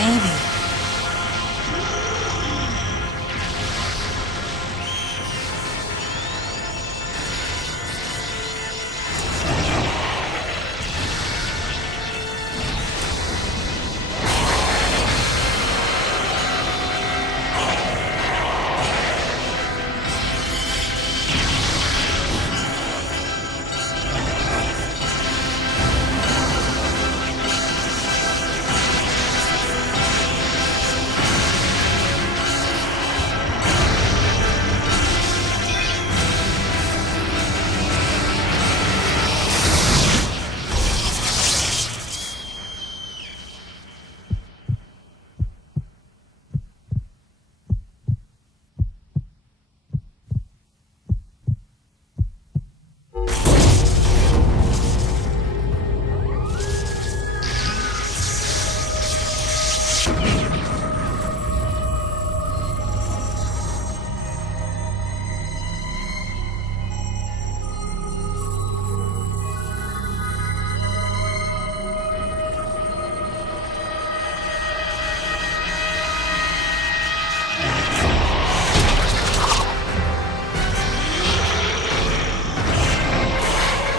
baby.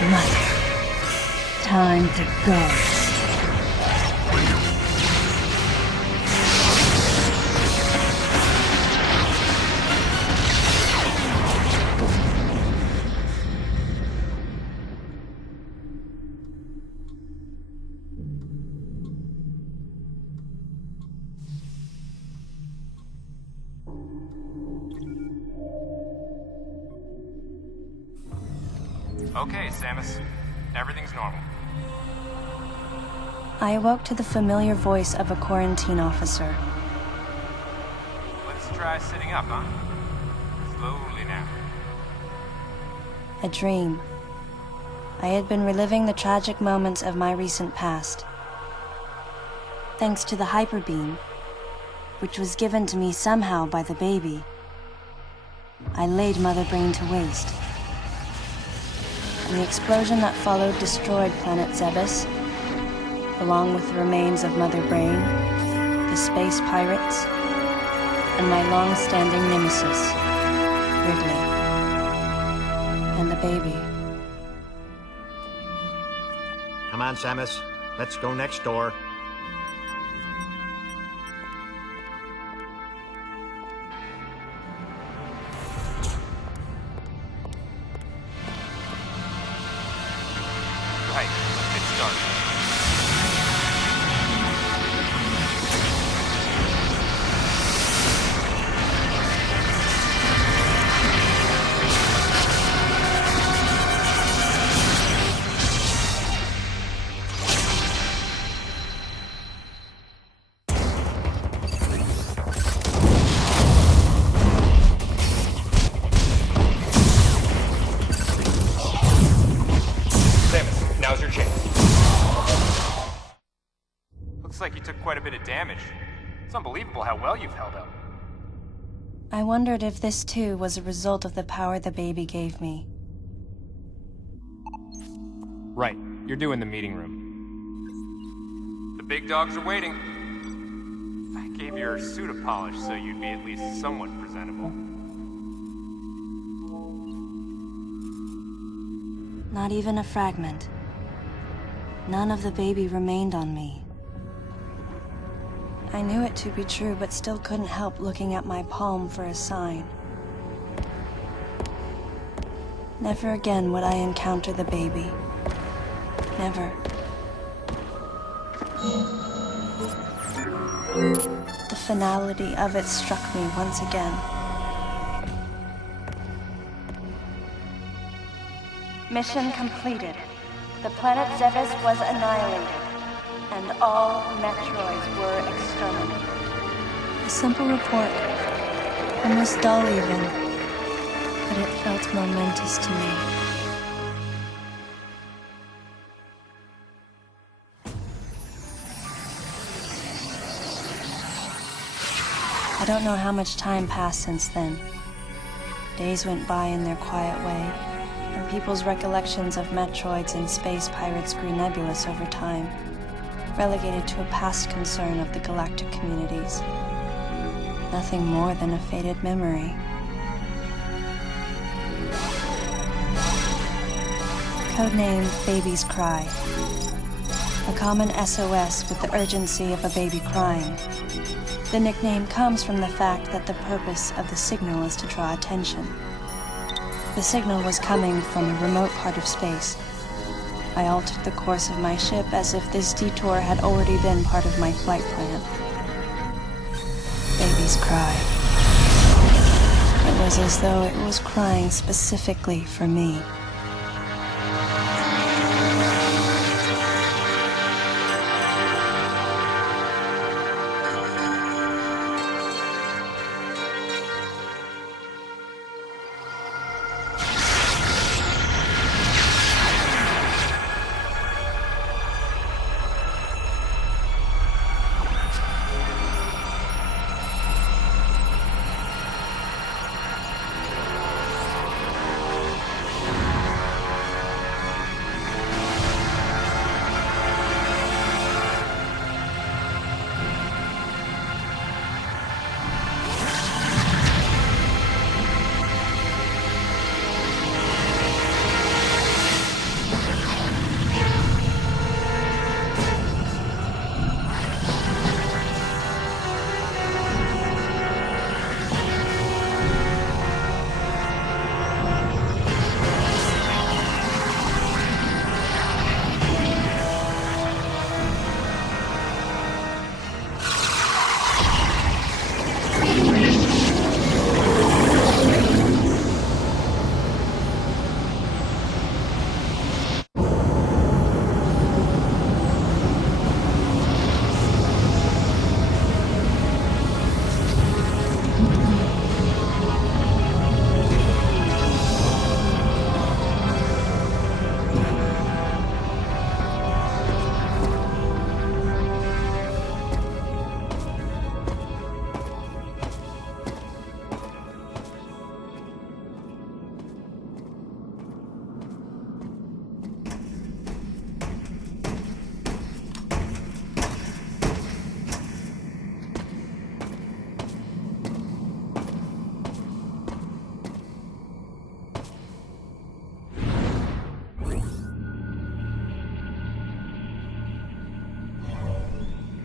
Mother, time to go. Okay, Samus. Everything's normal. I awoke to the familiar voice of a quarantine officer. Let's try sitting up, huh? Slowly now. A dream. I had been reliving the tragic moments of my recent past. Thanks to the hyper beam, which was given to me somehow by the baby, I laid Mother Brain to waste. And the explosion that followed destroyed planet Zebes, along with the remains of Mother Brain, the space pirates, and my long-standing nemesis, Ridley, and the baby. Come on, Samus. Let's go next door. Right, let's get started. Now's your chance. Looks like you took quite a bit of damage. It's unbelievable how well you've held up. I wondered if this too was a result of the power the baby gave me. Right, you're due in the meeting room. The big dogs are waiting. I gave your suit a polish so you'd be at least somewhat presentable. Not even a fragment. None of the baby remained on me. I knew it to be true, but still couldn't help looking at my palm for a sign. Never again would I encounter the baby. Never. The finality of it struck me once again. Mission completed. The planet Zebes was annihilated, and all Metroids were exterminated. A simple report, almost dull even, but it felt momentous to me. I don't know how much time passed since then. Days went by in their quiet way, and people's recollections of Metroids and space pirates grew nebulous over time. relegated to a past concern of the galactic communities. Nothing more than a faded memory. Codename Baby's Cry. A common SOS with the urgency of a baby crying. The nickname comes from the fact that the purpose of the signal is to draw attention. The signal was coming from a remote part of space. I altered the course of my ship as if this detour had already been part of my flight plan. Baby's Cry. It was as though it was crying specifically for me.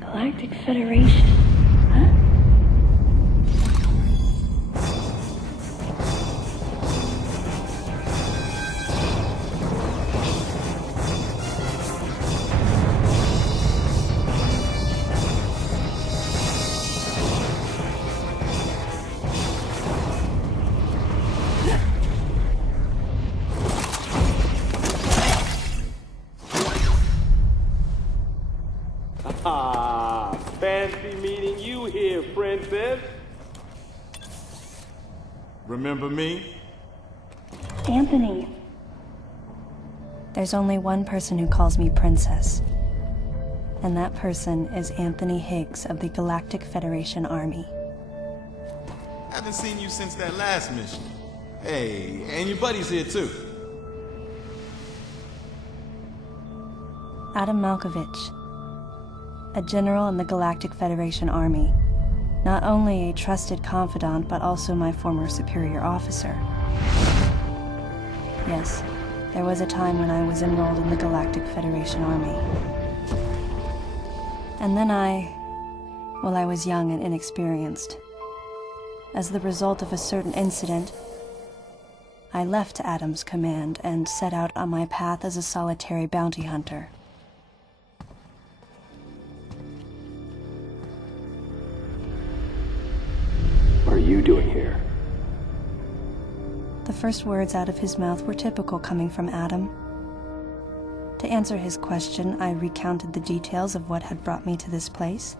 Galactic Federation, huh? Fancy meeting you here, princess. Remember me? Anthony. There's only one person who calls me princess. And that person is Anthony Higgs of the Galactic Federation Army. Haven't seen you since that last mission. Hey, and your buddy's here too. Adam Malkovich. A general in the Galactic Federation Army. Not only a trusted confidant, but also my former superior officer. Yes, there was a time when I was enrolled in the Galactic Federation Army. And then I was young and inexperienced. As the result of a certain incident, I left Adam's command and set out on my path as a solitary bounty hunter. What are you doing here? The first words out of his mouth were typical coming from Adam. To answer his question, I recounted the details of what had brought me to this place,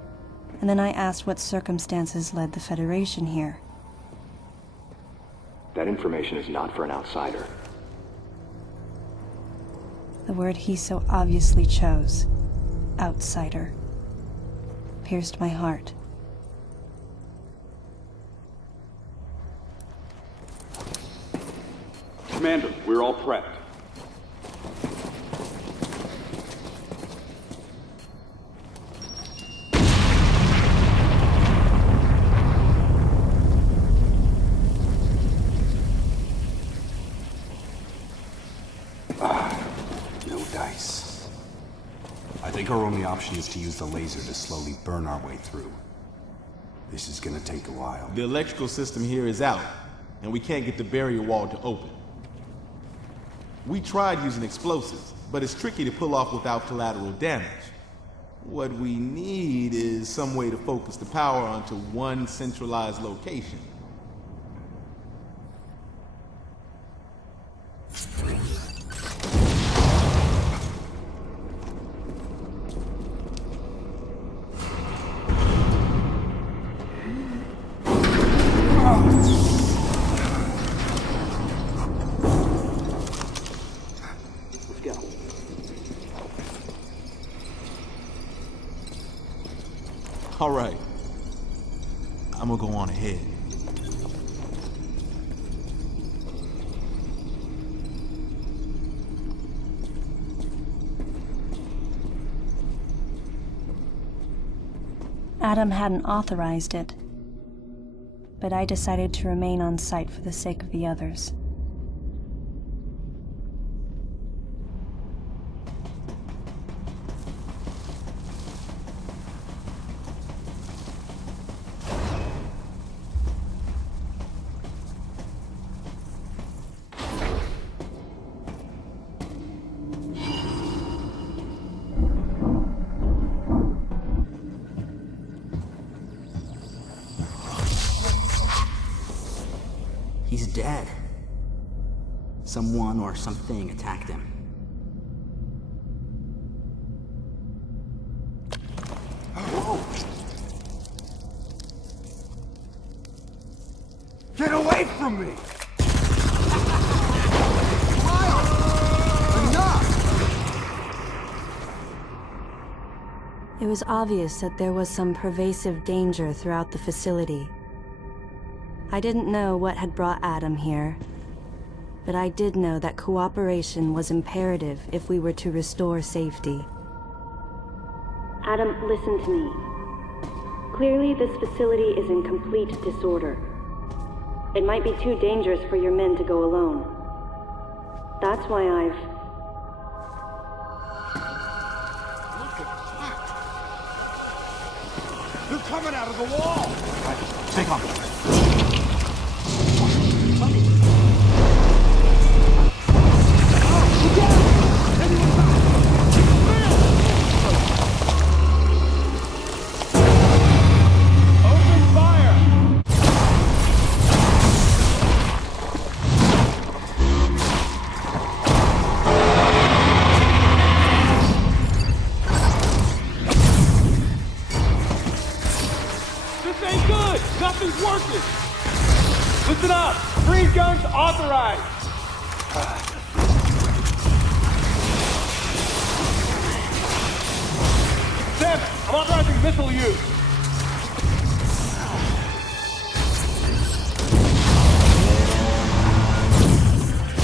and then I asked what circumstances led the Federation here. That information is not for an outsider. The word he so obviously chose, outsider, pierced my heart. Commander, we're all prepped. option is to use the laser to slowly burn our way through. This is gonna take a while. The electrical system here is out, and we can't get the barrier wall to open. We tried using explosives, but it's tricky to pull off without collateral damage. What we need is some way to focus the power onto one centralized location. All right. I'm gonna go on ahead. Adam hadn't authorized it, but I decided to remain on site for the sake of the others. He's dead. Someone or something attacked him. Whoa! Get away from me! It was obvious that there was some pervasive danger throughout the facility. I didn't know what had brought Adam here, but I did know that cooperation was imperative if we were to restore safety. Adam, listen to me. Clearly, this facility is in complete disorder. It might be too dangerous for your men to go alone. That's why I've... They're coming out of the wall! Stay calm. Nothing's working! Listen up! Freeze guns authorized! Sam, I'm authorizing missile use!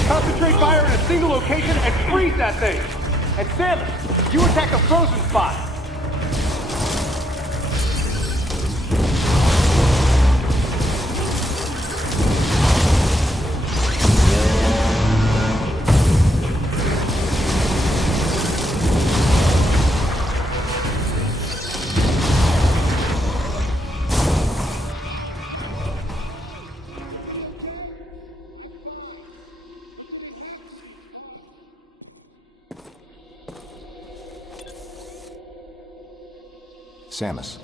Concentrate fire in a single location and freeze that thing! And Samus, you attack a frozen spot! Samus,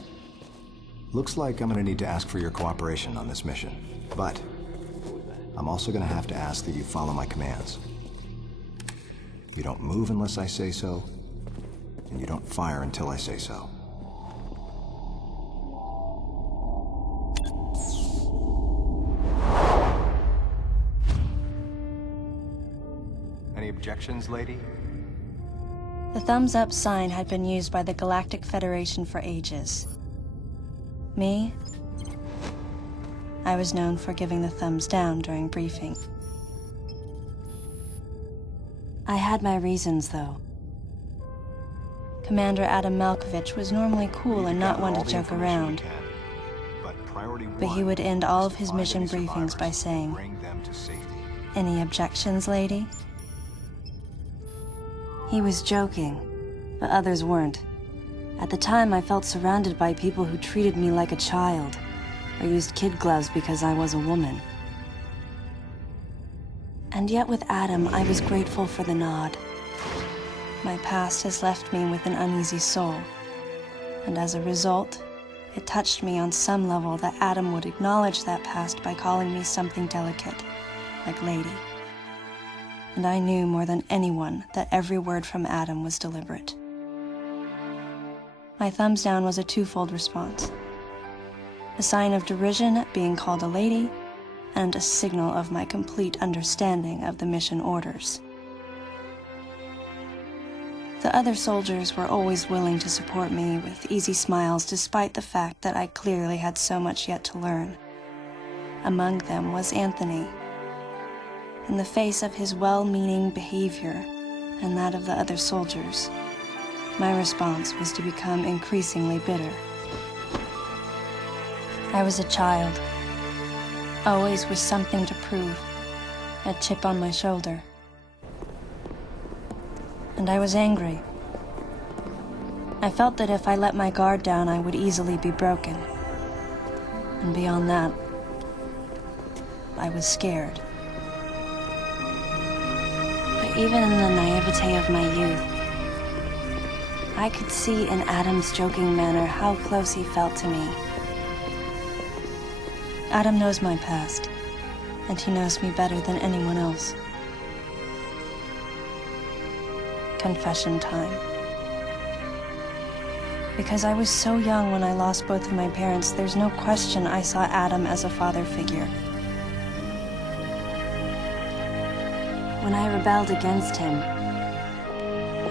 looks like I'm gonna need to ask for your cooperation on this mission, but I'm also gonna have to ask that you follow my commands. You don't move unless I say so, and you don't fire until I say so. Any objections, lady? The thumbs up sign had been used by the Galactic Federation for ages. Me? I was known for giving the thumbs down during briefing. I had my reasons, though. Commander Adam Malkovich was normally cool and not one to joke around. But he would end all of his mission briefings by saying, "Any objections, lady?" He was joking, but others weren't. At the time, I felt surrounded by people who treated me like a child, or used kid gloves because I was a woman. And yet with Adam, I was grateful for the nod. My past has left me with an uneasy soul, and as a result, it touched me on some level that Adam would acknowledge that past by calling me something delicate, like lady. And I knew more than anyone that every word from Adam was deliberate. My thumbs down was a twofold response. A sign of derision at being called a lady, and a signal of my complete understanding of the mission orders. The other soldiers were always willing to support me with easy smiles despite the fact that I clearly had so much yet to learn. Among them was Anthony. In the face of his well-meaning behavior and that of the other soldiers, my response was to become increasingly bitter. I was a child, always with something to prove, a chip on my shoulder. And I was angry. I felt that if I let my guard down, I would easily be broken. And beyond that, I was scared. But even in the naivete of my youth, I could see in Adam's joking manner how close he felt to me. Adam knows my past, and he knows me better than anyone else. Confession time. Because I was so young when I lost both of my parents, there's no question I saw Adam as a father figure. When I rebelled against him,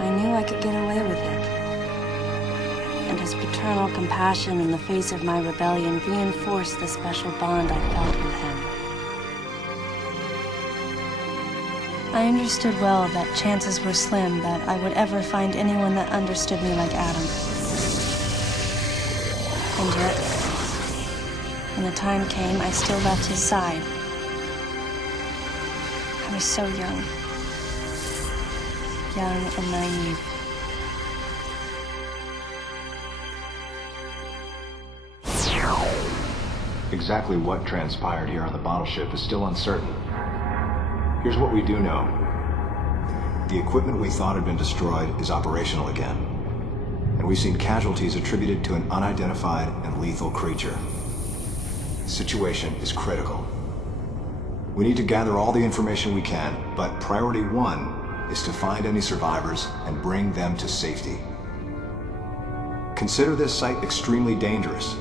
I knew I could get away with it. And his paternal compassion in the face of my rebellion reinforced the special bond I felt with him. I understood well that chances were slim that I would ever find anyone that understood me like Adam. And yet, when the time came, I still left his side. I was so young. Young and naive. Exactly what transpired here on the bottle ship is still uncertain. Here's what we do know. The equipment we thought had been destroyed is operational again. And we've seen casualties attributed to an unidentified and lethal creature. The situation is critical. We need to gather all the information we can, but priority one is to find any survivors and bring them to safety. Consider this site extremely dangerous.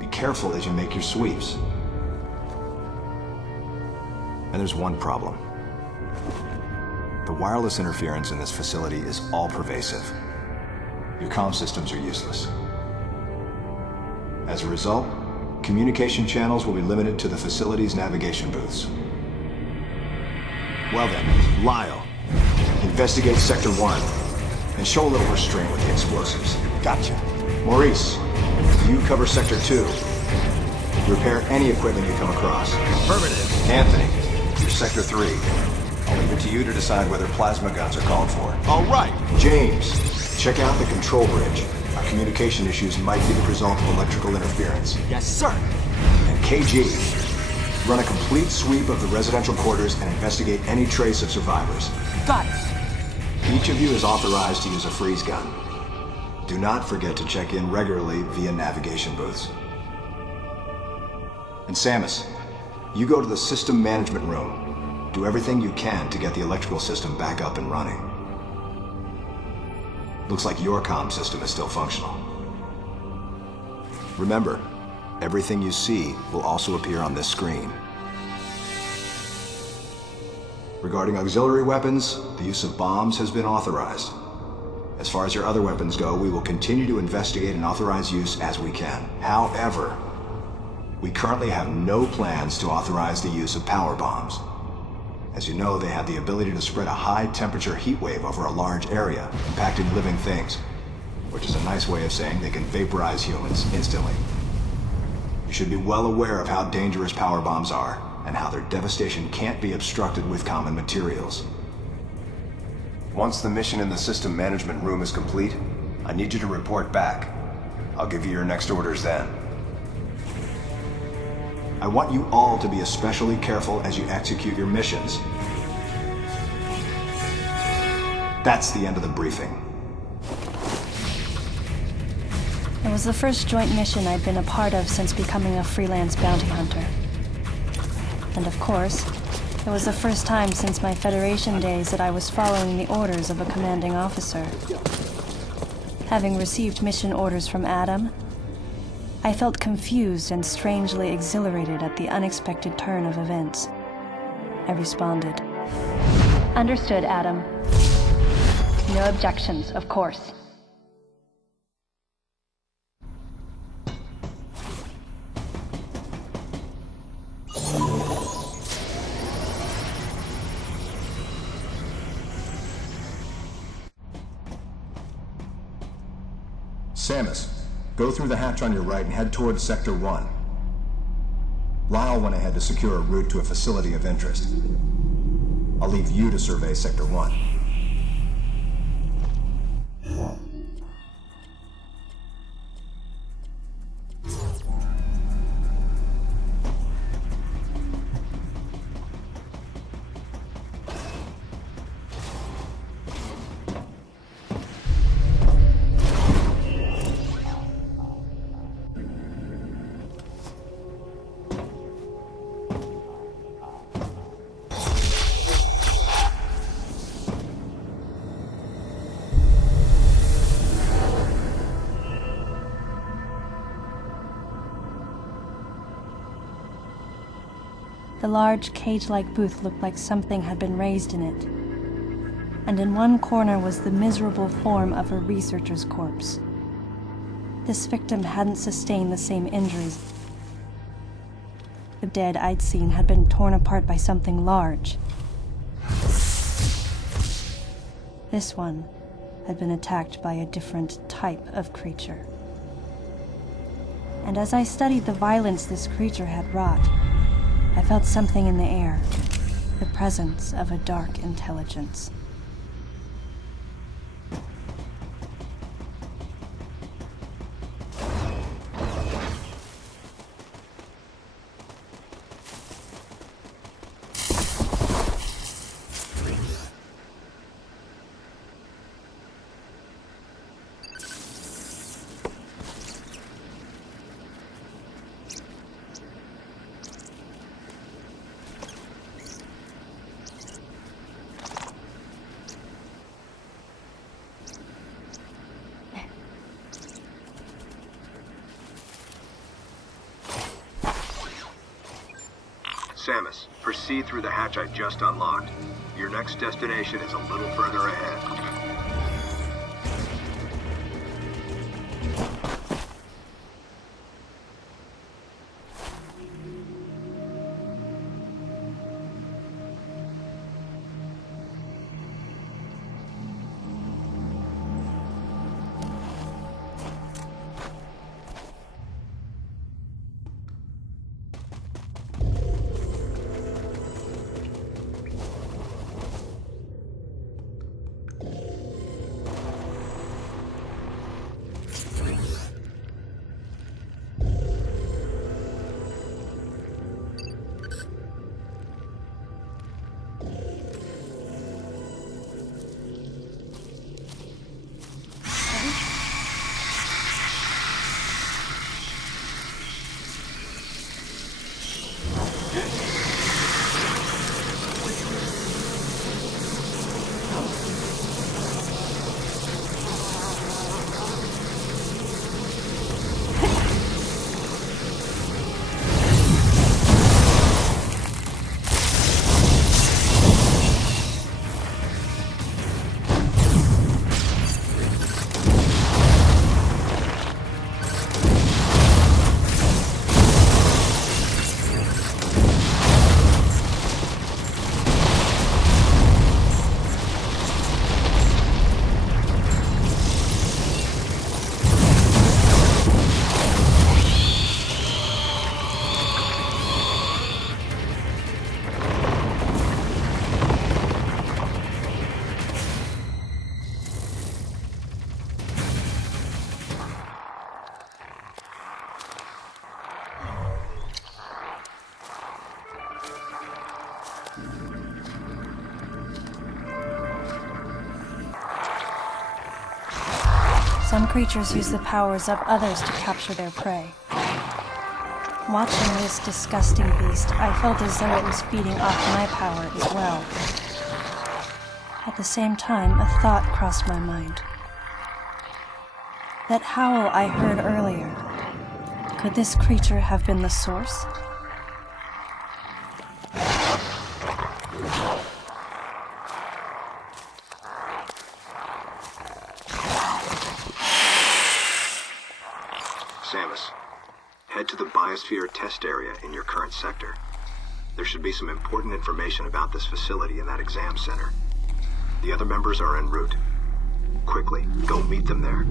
Be careful as you make your sweeps. And there's one problem. The wireless interference in this facility is all-pervasive. Your comm systems are useless. As a result, communication channels will be limited to the facility's navigation booths. Well then, Lyle, investigate Sector 1 and show a little restraint with the explosives. Gotcha. Maurice, you cover Sector 2. Repair any equipment you come across. Affirmative. Anthony, you're Sector 3. I'll leave it to you to decide whether plasma guns are called for. All right. James, check out the control bridge. Our communication issues might be the result of electrical interference. Yes, sir. And KG, run a complete sweep of the residential quarters and investigate any trace of survivors. Got it. Each of you is authorized to use a freeze gun. Do not forget to check in regularly via navigation booths. And Samus, you go to the system management room. Do everything you can to get the electrical system back up and running. Looks like your comm system is still functional. Remember, everything you see will also appear on this screen. Regarding auxiliary weapons, the use of bombs has been authorized. As far as your other weapons go, we will continue to investigate and authorize use as we can. However, we currently have no plans to authorize the use of power bombs. As you know, they have the ability to spread a high-temperature heat wave over a large area, impacting living things, which is a nice way of saying they can vaporize humans instantly. You should be well aware of how dangerous power bombs are, and how their devastation can't be obstructed with common materials. Once the mission in the system management room is complete, I need you to report back. I'll give you your next orders then. I want you all to be especially careful as you execute your missions. That's the end of the briefing. It was the first joint mission I'd been a part of since becoming a freelance bounty hunter. And of course, it was the first time since my Federation days that I was following the orders of a commanding officer. Having received mission orders from Adam, I felt confused and strangely exhilarated at the unexpected turn of events. I responded. Understood, Adam. No objections, of course. Samus, go through the hatch on your right and head towards Sector 1. Lyle went ahead to secure a route to a facility of interest. I'll leave you to survey Sector 1. The large, cage-like booth looked like something had been raised in it. And in one corner was the miserable form of a researcher's corpse. This victim hadn't sustained the same injuries. The dead I'd seen had been torn apart by something large. This one had been attacked by a different type of creature. And as I studied the violence this creature had wrought, I felt something in the air, the presence of a dark intelligence. Samus, proceed through the hatch I just unlocked. Your next destination is a little further ahead. Some creatures use the powers of others to capture their prey. Watching this disgusting beast, I felt as though it was feeding off my power as well. At the same time, a thought crossed my mind. That howl I heard earlier, could this creature have been the source? Samus, head to the biosphere test area in your current sector. There should be some important information about this facility in that exam center. The other members are en route. Quickly, go meet them there.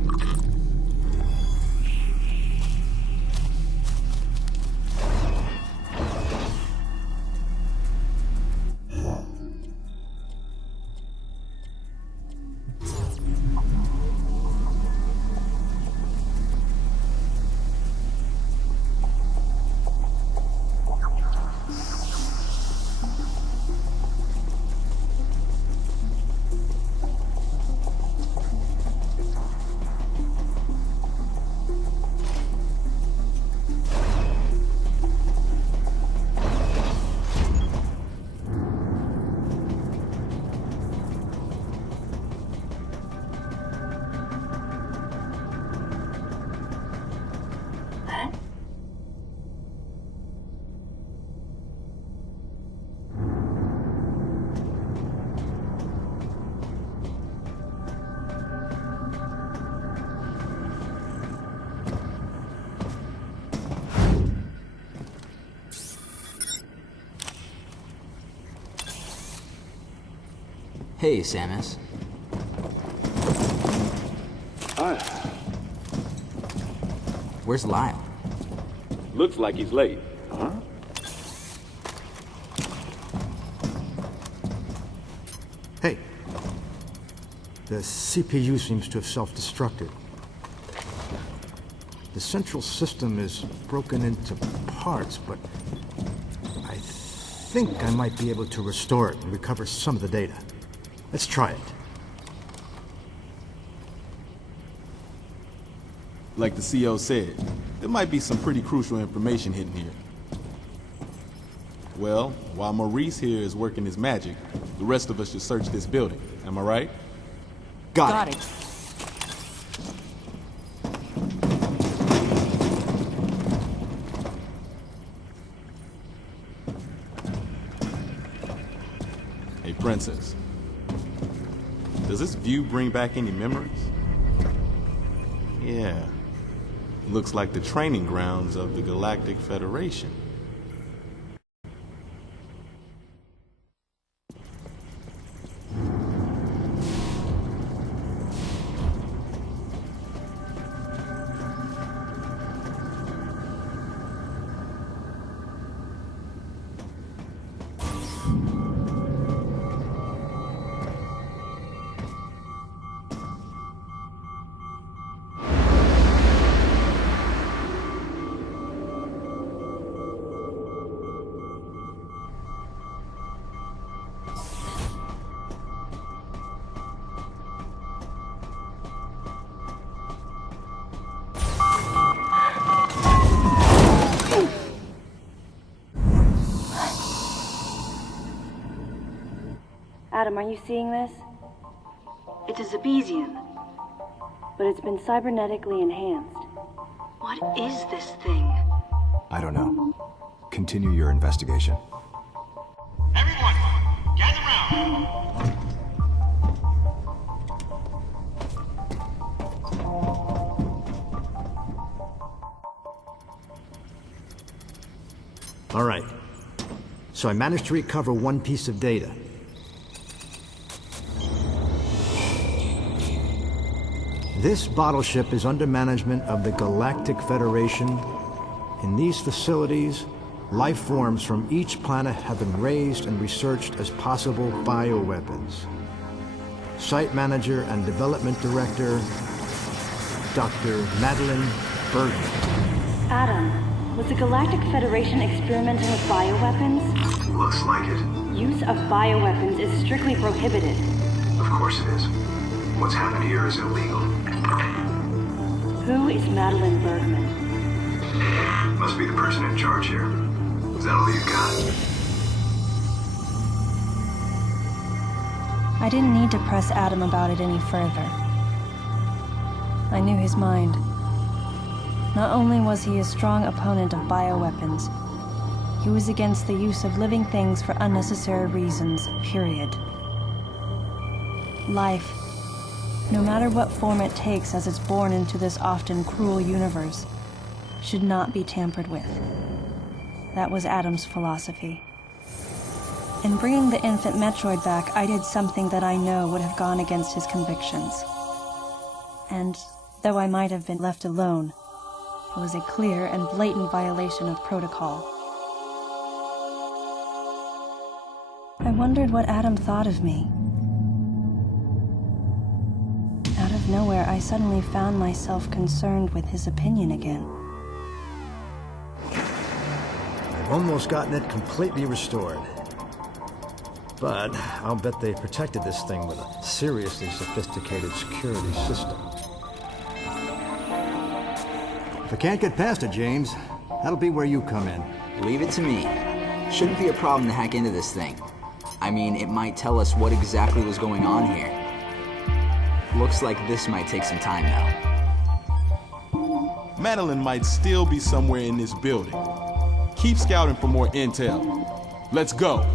Hey, Samus. Hi. Where's Lyle? Looks like he's late. Huh? Hey. The CPU seems to have self-destructed. The central system is broken into parts, but I think I might be able to restore it and recover some of the data. Let's try it. Like the CO said, there might be some pretty crucial information hidden here. Well, while Maurice here is working his magic, the rest of us should search this building. Am I right? Got it. Hey, Princess. Does this view bring back any memories? Yeah. Looks like the training grounds of the Galactic Federation. Adam, are you seeing this? It's a Zebesian, but it's been cybernetically enhanced. What is this thing? I don't know. Continue your investigation. Everyone, gather round. All right. So I managed to recover one piece of data. This bottle ship is under management of the Galactic Federation. In these facilities, life forms from each planet have been raised and researched as possible bioweapons. Site manager and development director, Dr. Madeline Bergen. Adam, was the Galactic Federation experimenting with bioweapons? Looks like it. Use of bioweapons is strictly prohibited. Of course it is. What's happened here is illegal. Who is Madeline Bergman? Must be the person in charge here. Is that all you got? I didn't need to press Adam about it any further. I knew his mind. Not only was he a strong opponent of bioweapons, he was against the use of living things for unnecessary reasons, period. Life, no matter what form it takes as it's born into this often cruel universe, should not be tampered with. That was Adam's philosophy. In bringing the infant Metroid back, I did something that I know would have gone against his convictions. And though I might have been left alone, it was a clear and blatant violation of protocol. I wondered what Adam thought of me. Out of nowhere, I suddenly found myself concerned with his opinion again. I've almost gotten it completely restored. But I'll bet they protected this thing with a seriously sophisticated security system. If I can't get past it, James, that'll be where you come in. Leave it to me. Shouldn't be a problem to hack into this thing. I mean, it might tell us what exactly was going on here. Looks like this might take some time now. Madeline might still be somewhere in this building. Keep scouting for more intel. Let's go.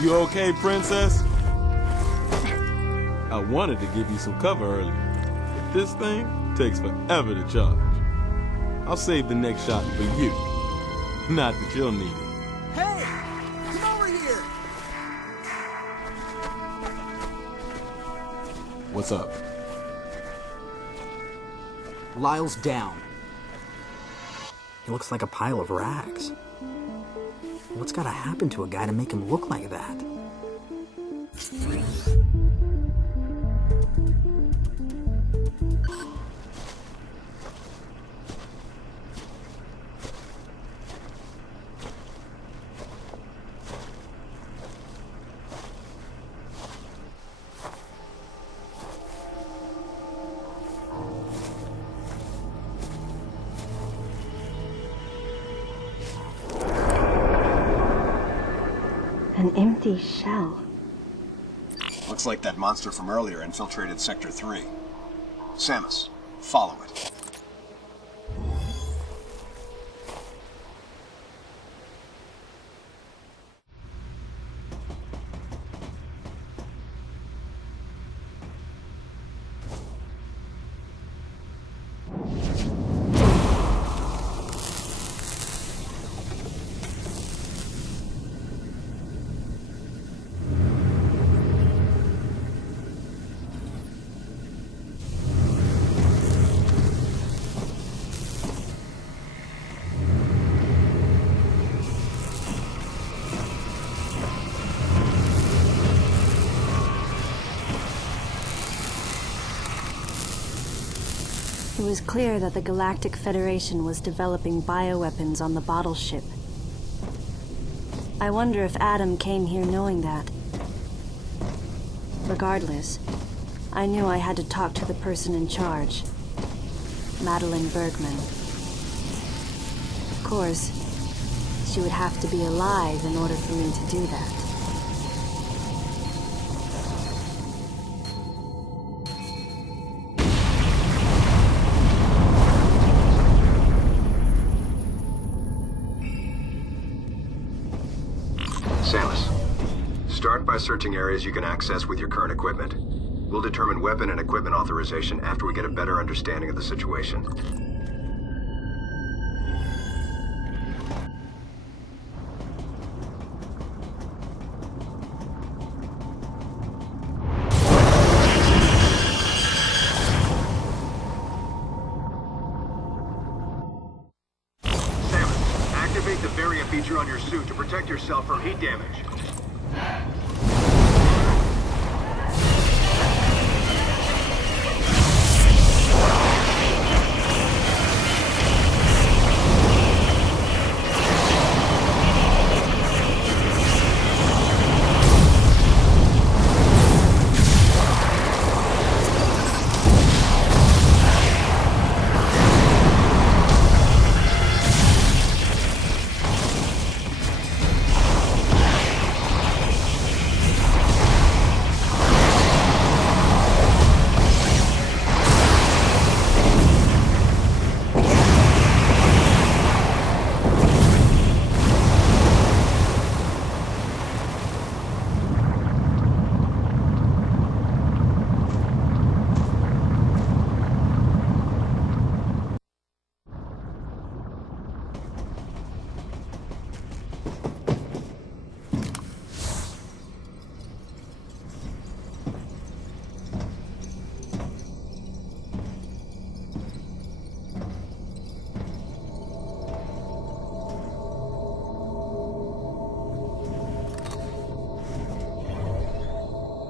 You okay, princess? I wanted to give you some cover earlier, but this thing takes forever to charge. I'll save the next shot for you. Not that you'll need it. Hey! Come over here! What's up? Lyle's down. He looks like a pile of rags. What's gotta happen to a guy to make him look like that? An empty shell. Looks like that monster from earlier infiltrated Sector 3. Samus, follow it. It was clear that the Galactic Federation was developing bioweapons on the bottle ship. I wonder if Adam came here knowing that. Regardless, I knew I had to talk to the person in charge, Madeline Bergman. Of course, she would have to be alive in order for me to do that. Samus, start by searching areas you can access with your current equipment. We'll determine weapon and equipment authorization after we get a better understanding of the situation. Samus, activate the variant feature on your suit to protect yourself from heat damage.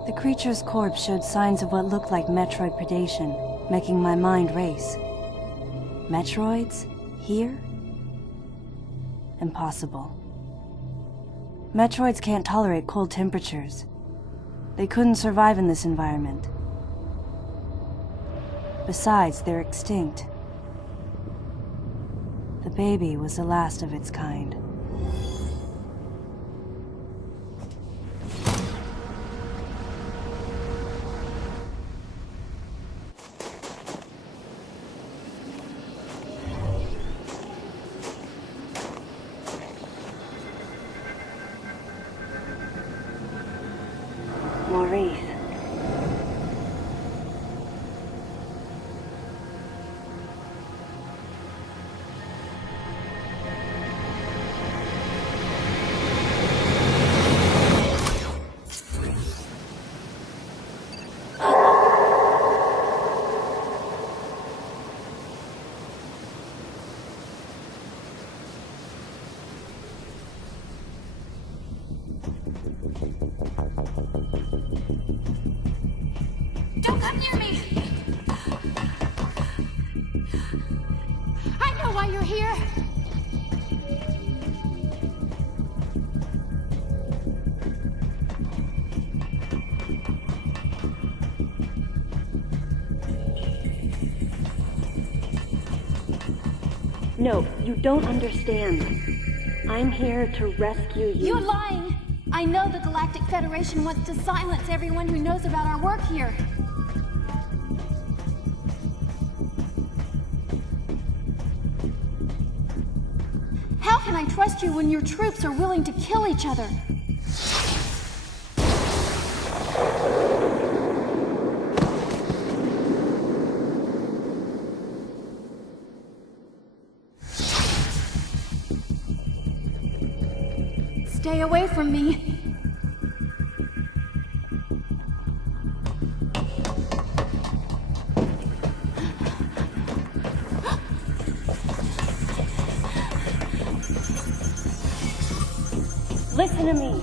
The creature's corpse showed signs of what looked like Metroid predation, making my mind race. Metroids? Here? Impossible. Metroids can't tolerate cold temperatures. They couldn't survive in this environment. Besides, they're extinct. The baby was the last of its kind. Maurice. Don't come near me! I know why you're here! No, you don't understand. I'm here to rescue you. You're lying! I know the Galactic Federation wants to silence everyone who knows about our work here. How can I trust you when your troops are willing to kill each other? Stay away from me. Listen to me.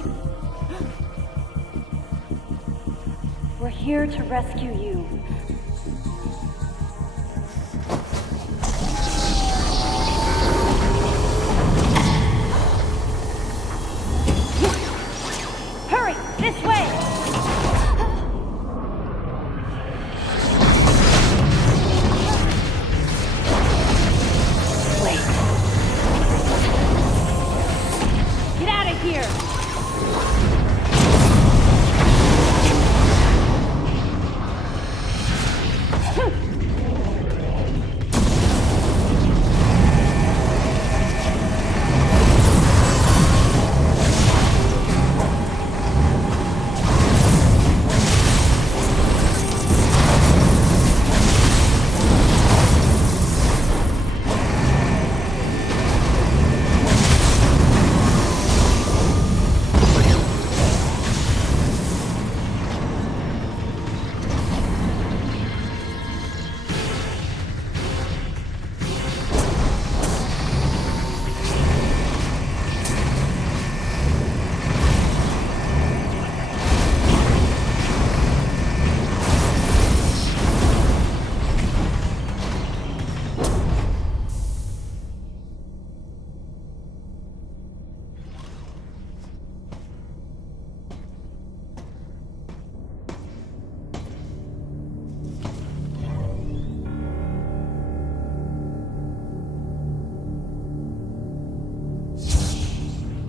We're here to rescue you. Hurry, this way! Wait. Get out of here!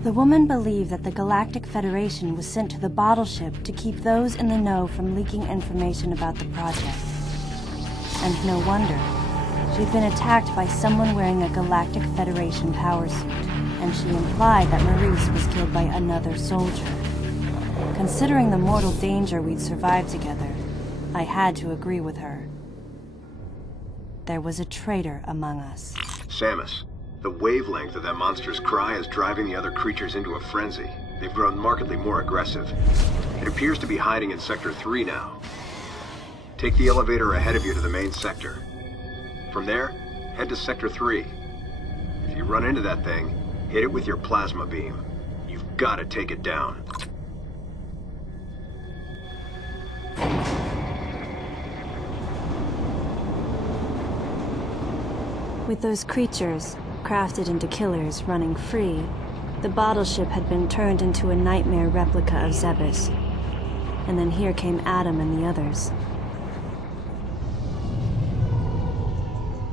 The woman believed that the Galactic Federation was sent to the bottle ship to keep those in the know from leaking information about the project. And no wonder. She'd been attacked by someone wearing a Galactic Federation power suit, and she implied that Maurice was killed by another soldier. Considering the mortal danger we'd survived together, I had to agree with her. There was a traitor among us. Samus, the wavelength of that monster's cry is driving the other creatures into a frenzy. They've grown markedly more aggressive. It appears to be hiding in Sector 3 now. Take the elevator ahead of you to the main sector. From there, head to Sector 3. If you run into that thing, hit it with your plasma beam. You've got to take it down. With those creatures, crafted into killers, running free, the bottle ship had been turned into a nightmare replica of Zebes. And then here came Adam and the others.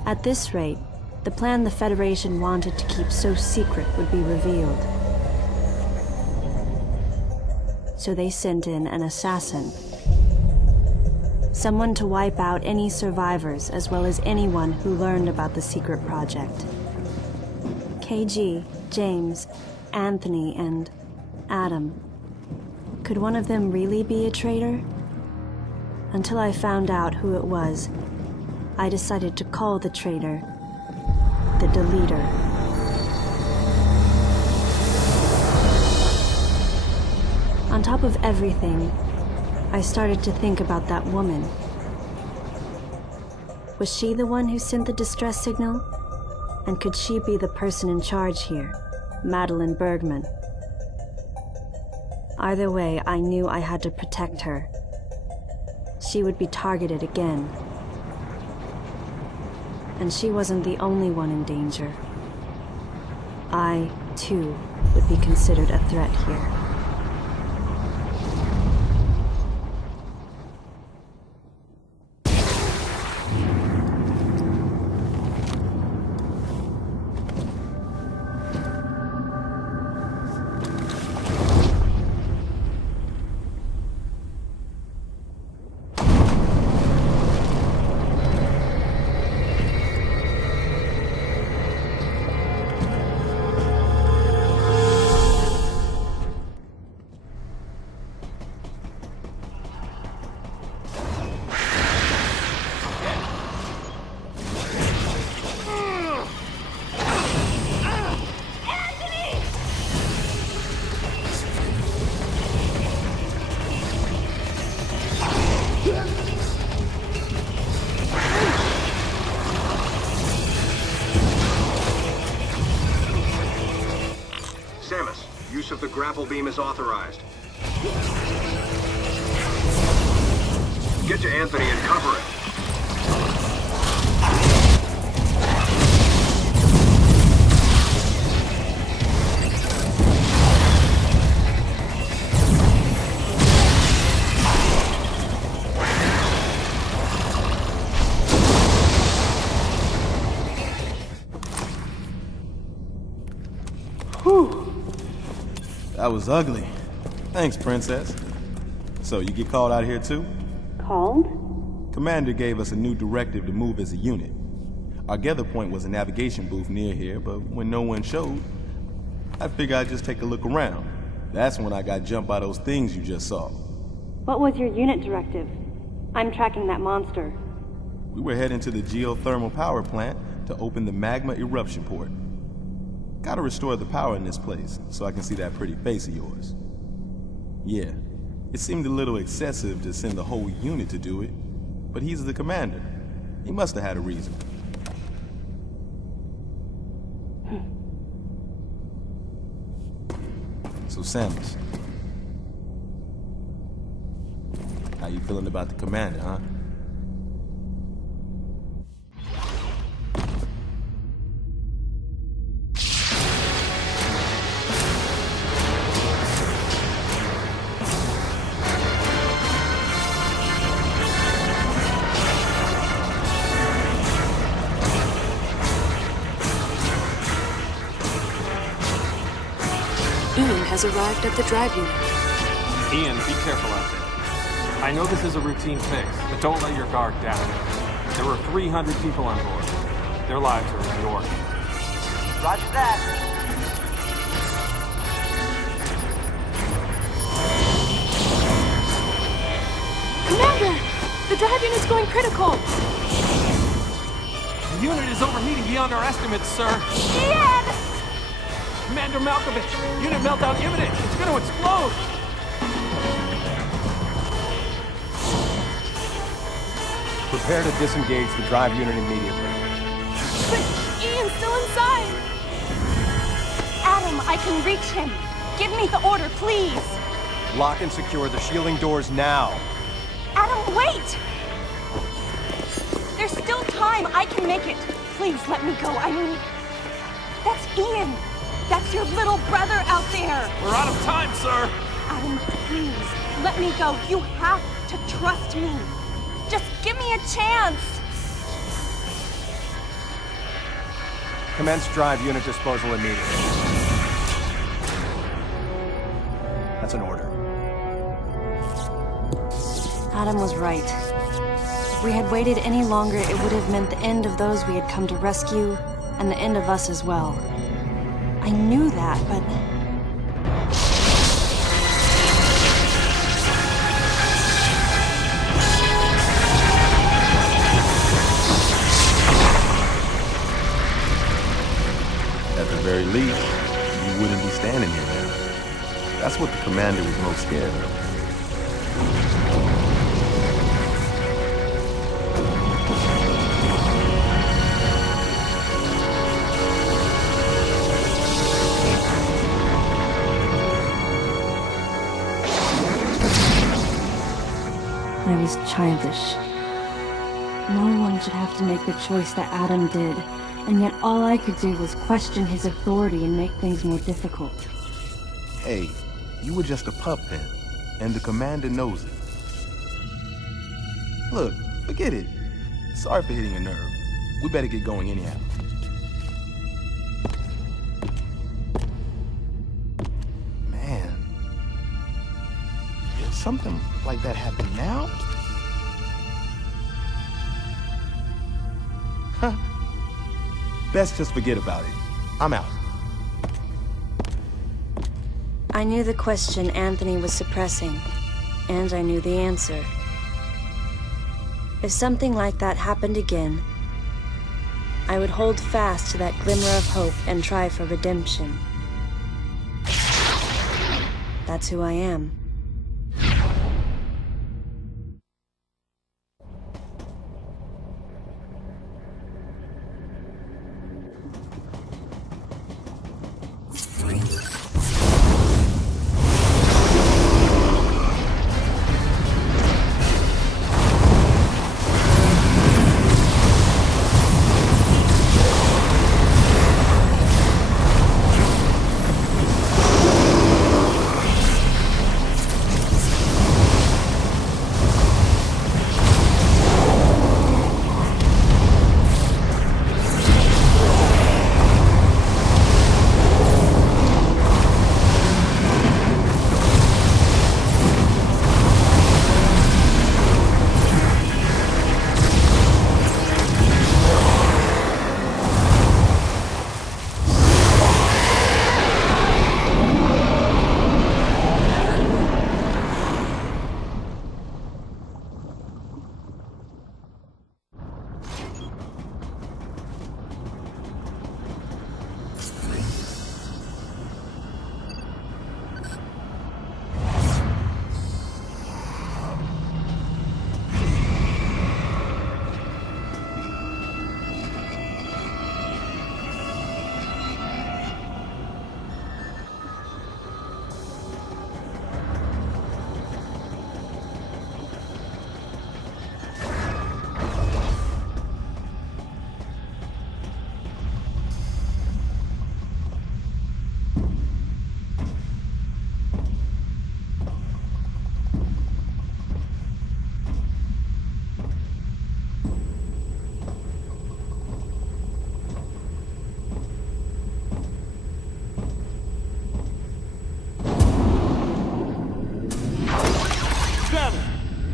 At this rate, the plan the Federation wanted to keep so secret would be revealed. So they sent in an assassin. Someone to wipe out any survivors, as well as anyone who learned about the secret project. KG, James, Anthony, and Adam. Could one of them really be a traitor? Until I found out who it was, I decided to call the traitor the Deleter. On top of everything, I started to think about that woman. Was she the one who sent the distress signal? And could she be the person in charge here, Madeline Bergman? Either way, I knew I had to protect her. She would be targeted again. And she wasn't the only one in danger. I, too, would be considered a threat here. of the grapple beam is authorized. Get to Anthony and cover it. That was ugly. Thanks, Princess. So, you get called out here too? Called? Commander gave us a new directive to move as a unit. Our gather point was a navigation booth near here, but when no one showed, I figured I'd just take a look around. That's when I got jumped by those things you just saw. What was your unit directive? I'm tracking that monster. We were heading to the geothermal power plant to open the magma eruption port. Gotta restore the power in this place, so I can see that pretty face of yours. Yeah, it seemed a little excessive to send the whole unit to do it, but he's the commander. He must have had a reason. So Samus, how you feeling about the commander, huh? Ian has arrived at the drive unit. Ian, be careful out there. I know this is a routine fix, but don't let your guard down. There were 300 people on board. Their lives are in your hands. Roger that. Commander! The drive unit's going critical! The unit is overheating beyond our estimates, sir. Ian! Commander Malkovich, unit meltdown imminent. It's going to explode. Prepare to disengage the drive unit immediately. But Ian's still inside. Adam, I can reach him. Give me the order, please. Lock and secure the shielding doors now. Adam, wait! There's still time. I can make it. Please let me go. I mean, that's Ian. That's your little brother out there. We're out of time, sir. Adam, please, let me go. You have to trust me. Just give me a chance. Commence drive unit disposal immediately. That's an order. Adam was right. If we had waited any longer, it would have meant the end of those we had come to rescue, and the end of us as well. I knew that, but... At the very least, you wouldn't be standing here now. That's what the commander is most scared of. I was childish. No one should have to make the choice that Adam did, and yet all I could do was question his authority and make things more difficult. Hey, you were just a pup then, and the commander knows it. Look, forget it. Sorry for hitting a nerve. We better get going anyhow. Man, did something like that happen now? Huh. Best just forget about it. I'm out. I knew the question Anthony was suppressing, and I knew the answer. If something like that happened again, I would hold fast to that glimmer of hope and try for redemption. That's who I am.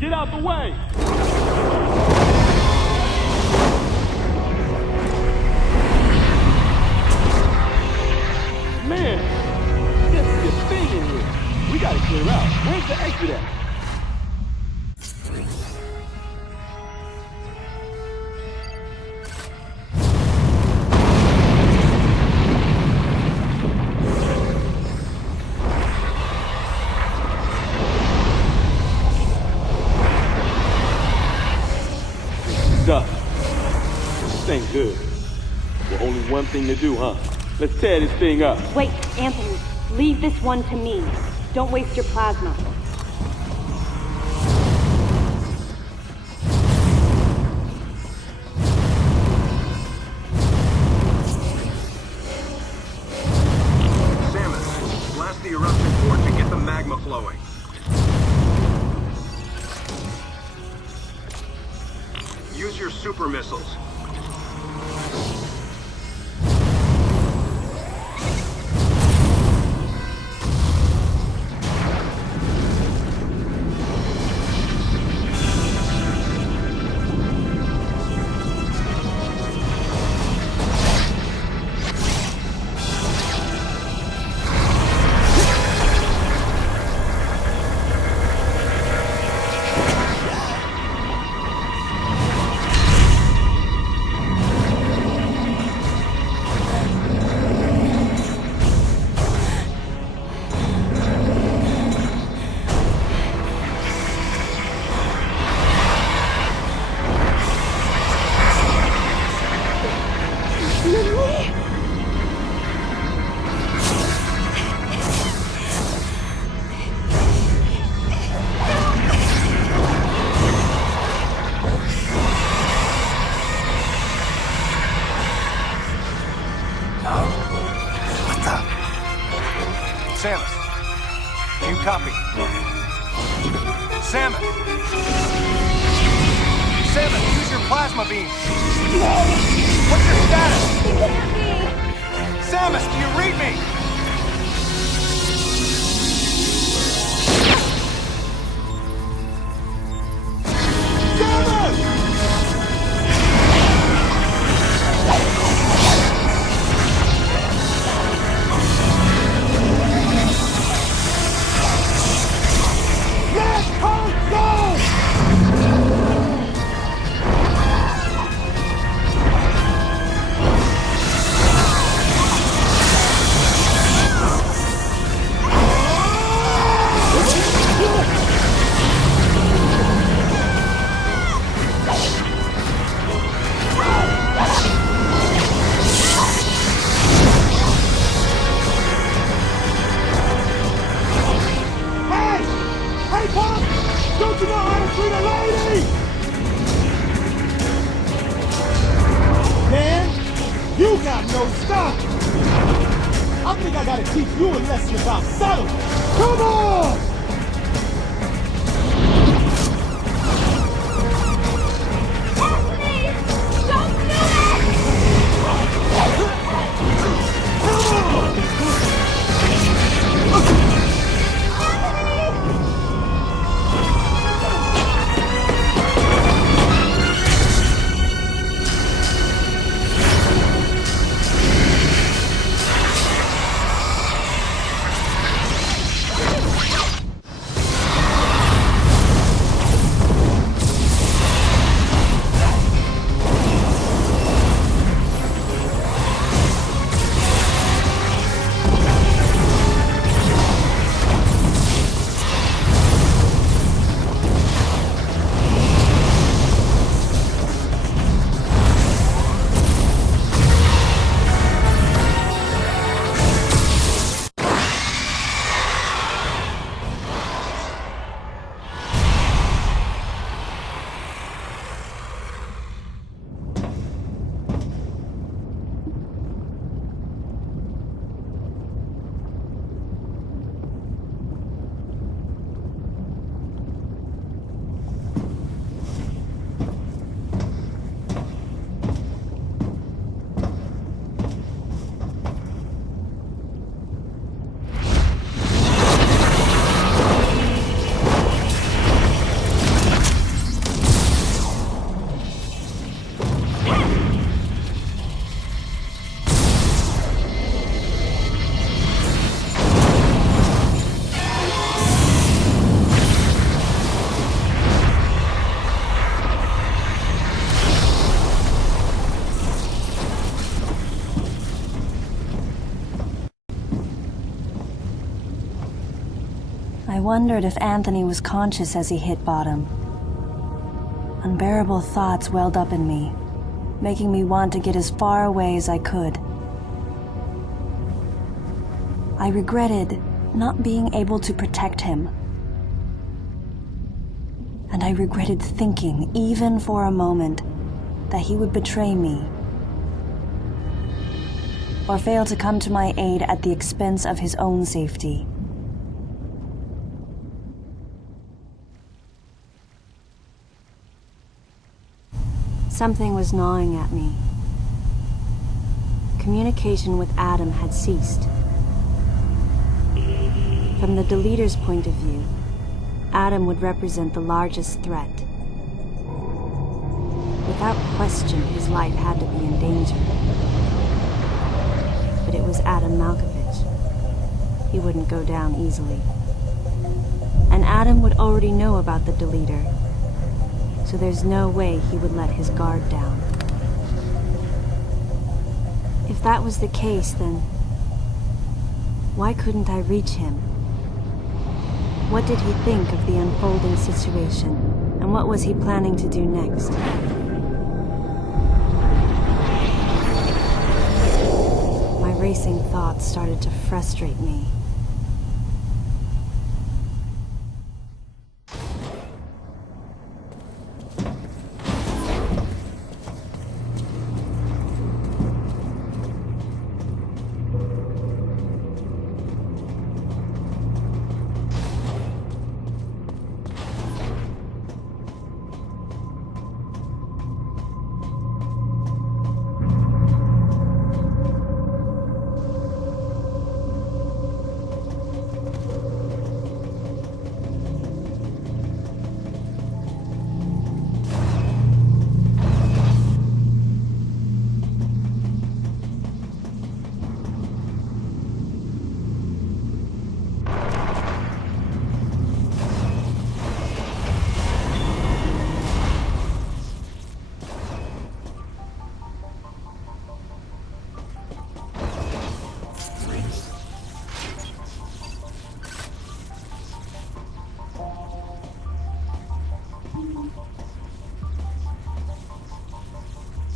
Get out the way! Man, there's a thing in here. We gotta clear out. Where's the exit at? Stuff. This ain't good. Well, only one thing to do, huh? Let's tear this thing up. Wait, Anthony. Leave this one to me. Don't waste your plasma. Samus, blast the eruption port to get the magma flowing. Use your super missiles. Samus, do you copy? Samus! Samus, use your plasma beam! What's your status? Samus, do you read me? Samus! Don't you know how to treat a lady? Man, you got no stop. I think I gotta teach you a lesson about subtlety. Come on! I wondered if Anthony was conscious as he hit bottom. Unbearable thoughts welled up in me, making me want to get as far away as I could. I regretted not being able to protect him. And I regretted thinking, even for a moment, that he would betray me, or fail to come to my aid at the expense of his own safety. Something was gnawing at me. Communication with Adam had ceased. From the Deleter's point of view, Adam would represent the largest threat. Without question, his life had to be in danger. But it was Adam Malkovich. He wouldn't go down easily. And Adam would already know about the Deleter, so there's no way he would let his guard down. If that was the case, then why couldn't I reach him? What did he think of the unfolding situation, and what was he planning to do next? My racing thoughts started to frustrate me.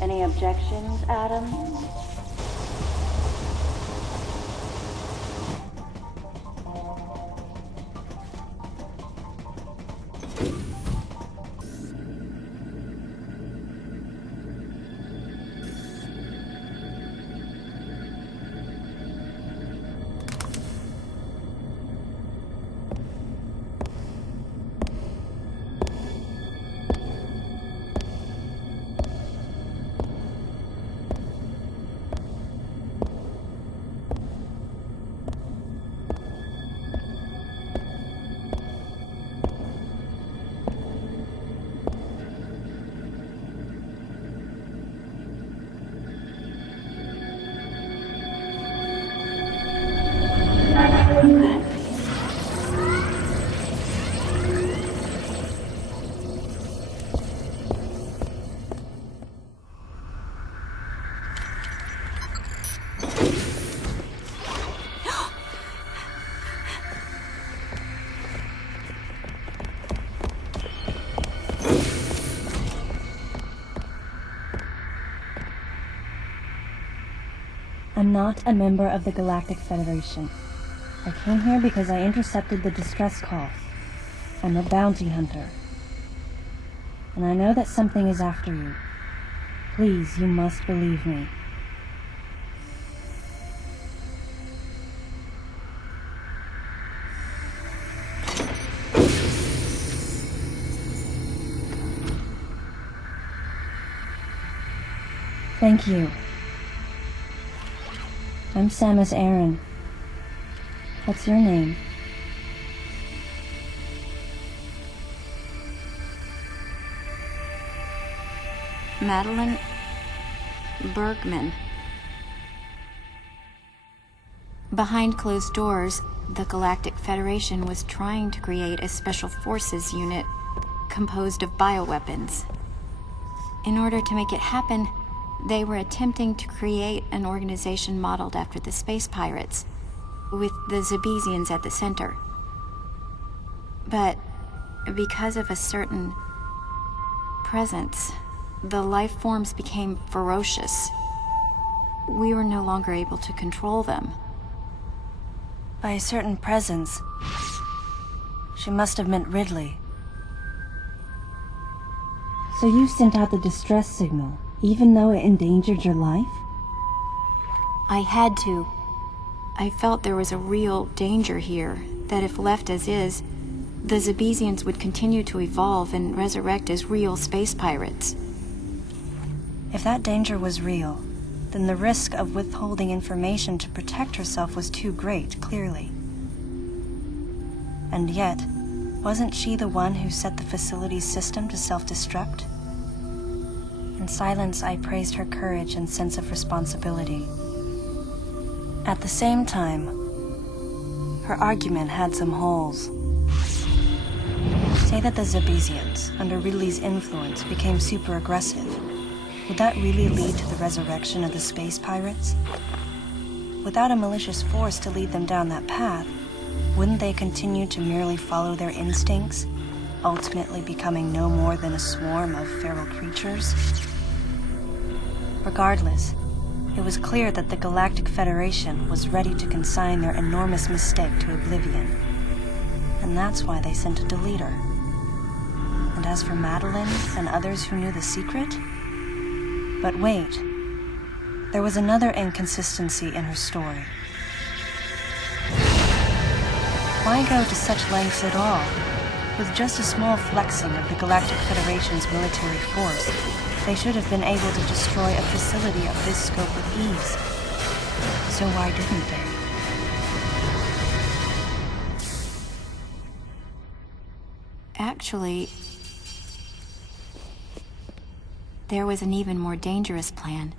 Any objections, Adam? I'm not a member of the Galactic Federation. I came here because I intercepted the distress call. I'm a bounty hunter. And I know that something is after you. Please, you must believe me. Thank you. I'm Samus Aran. What's your name? Madeline Bergman. Behind closed doors, the Galactic Federation was trying to create a special forces unit composed of bioweapons. In order to make it happen, they were attempting to create an organization modeled after the space pirates, with the Zebesians at the center. But because of a certain presence, the life forms became ferocious. We were no longer able to control them. By a certain presence, she must have meant Ridley. So you sent out the distress signal, even though it endangered your life? I had to. I felt there was a real danger here, that if left as is, the Zebesians would continue to evolve and resurrect as real space pirates. If that danger was real, then the risk of withholding information to protect herself was too great, clearly. And yet, wasn't she the one who set the facility's system to self-destruct? In silence, I praised her courage and sense of responsibility. At the same time, her argument had some holes. Say that the Zebesians, under Ridley's influence, became super aggressive. Would that really lead to the resurrection of the space pirates? Without a malicious force to lead them down that path, wouldn't they continue to merely follow their instincts, ultimately becoming no more than a swarm of feral creatures? Regardless, it was clear that the Galactic Federation was ready to consign their enormous mistake to oblivion. And that's why they sent a deleter. And as for Madeline and others who knew the secret? But wait, there was another inconsistency in her story. Why go to such lengths at all? With just a small flexing of the Galactic Federation's military force, they should have been able to destroy a facility of this scope with ease. So why didn't they? Actually, there was an even more dangerous plan.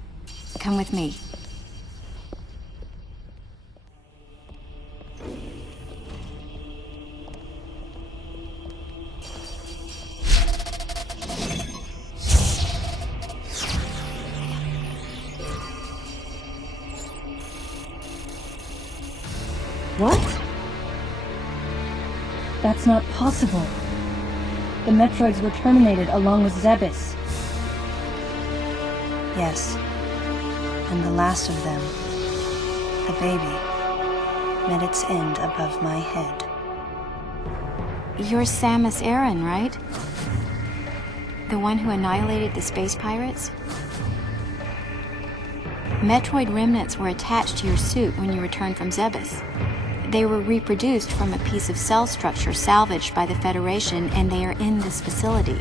Come with me. What? That's not possible. The Metroids were terminated along with Zebes. Yes. And the last of them, the baby, met its end above my head. You're Samus Aran, right? The one who annihilated the space pirates? Metroid remnants were attached to your suit when you returned from Zebes. They were reproduced from a piece of cell structure salvaged by the Federation, and they are in this facility.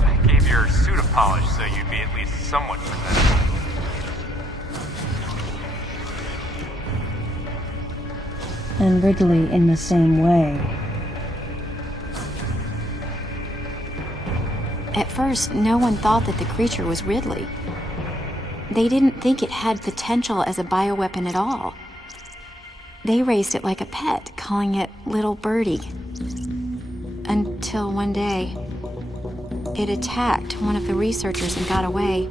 I gave your suit a polish so you'd be at least somewhat presentable. And Ridley in the same way. At first, no one thought that the creature was Ridley. They didn't think it had potential as a bioweapon at all. They raised it like a pet, calling it Little Birdie. Until one day, it attacked one of the researchers and got away.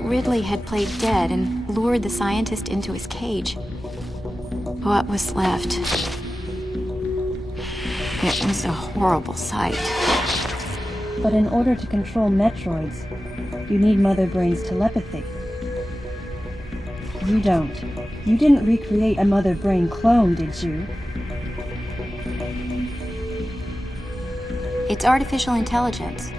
Ridley had played dead and lured the scientist into his cage. What was left? It was a horrible sight. But in order to control Metroids, you need Mother Brain's telepathy. You don't. You didn't recreate a Mother Brain clone, did you? It's artificial intelligence.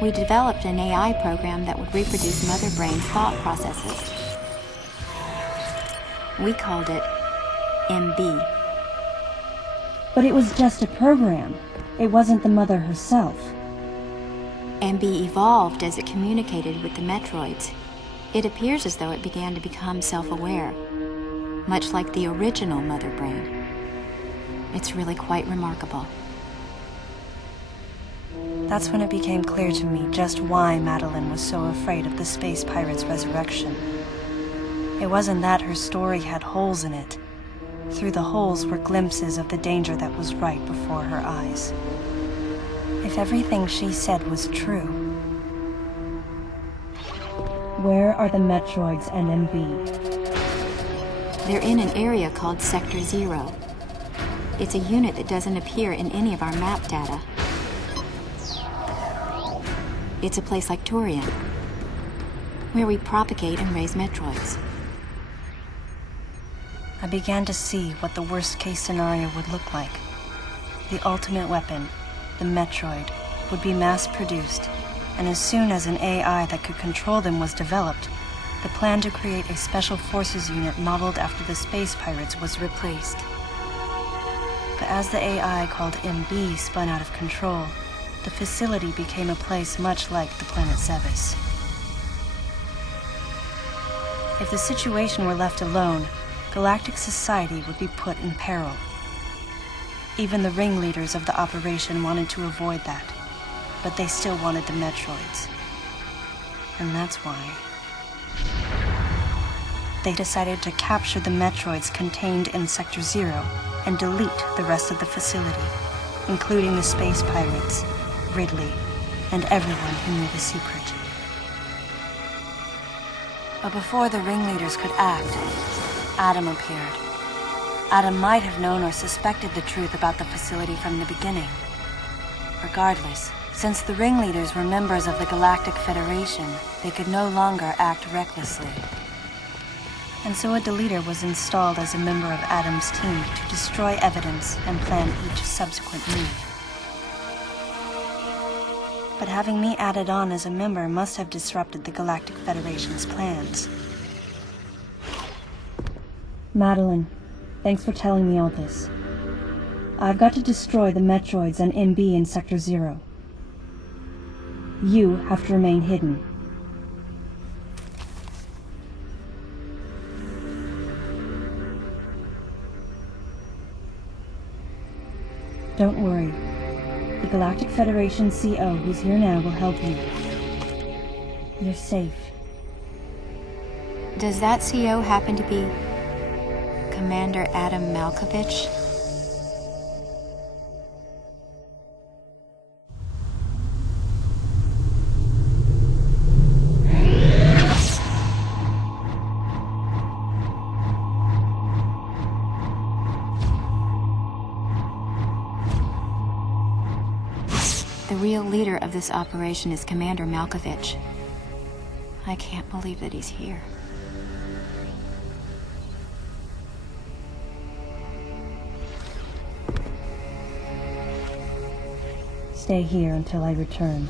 We developed an AI program that would reproduce Mother Brain's thought processes. We called it MB. But it was just a program. It wasn't the Mother herself. MB evolved as it communicated with the Metroids. It appears as though it began to become self-aware, much like the original Mother Brain. It's really quite remarkable. That's when it became clear to me just why Madeline was so afraid of the space pirate's resurrection. It wasn't that her story had holes in it. Through the holes were glimpses of the danger that was right before her eyes. If everything she said was true, where are the Metroids and MB? They're in an area called Sector 0. It's a unit that doesn't appear in any of our map data. It's a place like Turian, where we propagate and raise Metroids. I began to see what the worst-case scenario would look like. The ultimate weapon, the Metroid, would be mass-produced, and as soon as an AI that could control them was developed, the plan to create a special forces unit modeled after the space pirates was replaced. But as the AI called MB spun out of control, the facility became a place much like the planet Zevis. If the situation were left alone, galactic society would be put in peril. Even the ringleaders of the operation wanted to avoid that, but they still wanted the Metroids. And that's why they decided to capture the Metroids contained in Sector 0 and delete the rest of the facility, including the space pirates, Ridley, and everyone who knew the secret. But before the ringleaders could act, Adam appeared. Adam might have known or suspected the truth about the facility from the beginning. Regardless, since the ringleaders were members of the Galactic Federation, they could no longer act recklessly. And so a deleter was installed as a member of Adam's team to destroy evidence and plan each subsequent move. But having me added on as a member must have disrupted the Galactic Federation's plans. Madeline, thanks for telling me all this. I've got to destroy the Metroids and MB in Sector 0. You have to remain hidden. Don't worry. The Galactic Federation CO who's here now will help you. You're safe. Does that CO happen to be Commander Adam Malkovich? The real leader of this operation is Commander Malkovich. I can't believe that he's here. Stay here until I return.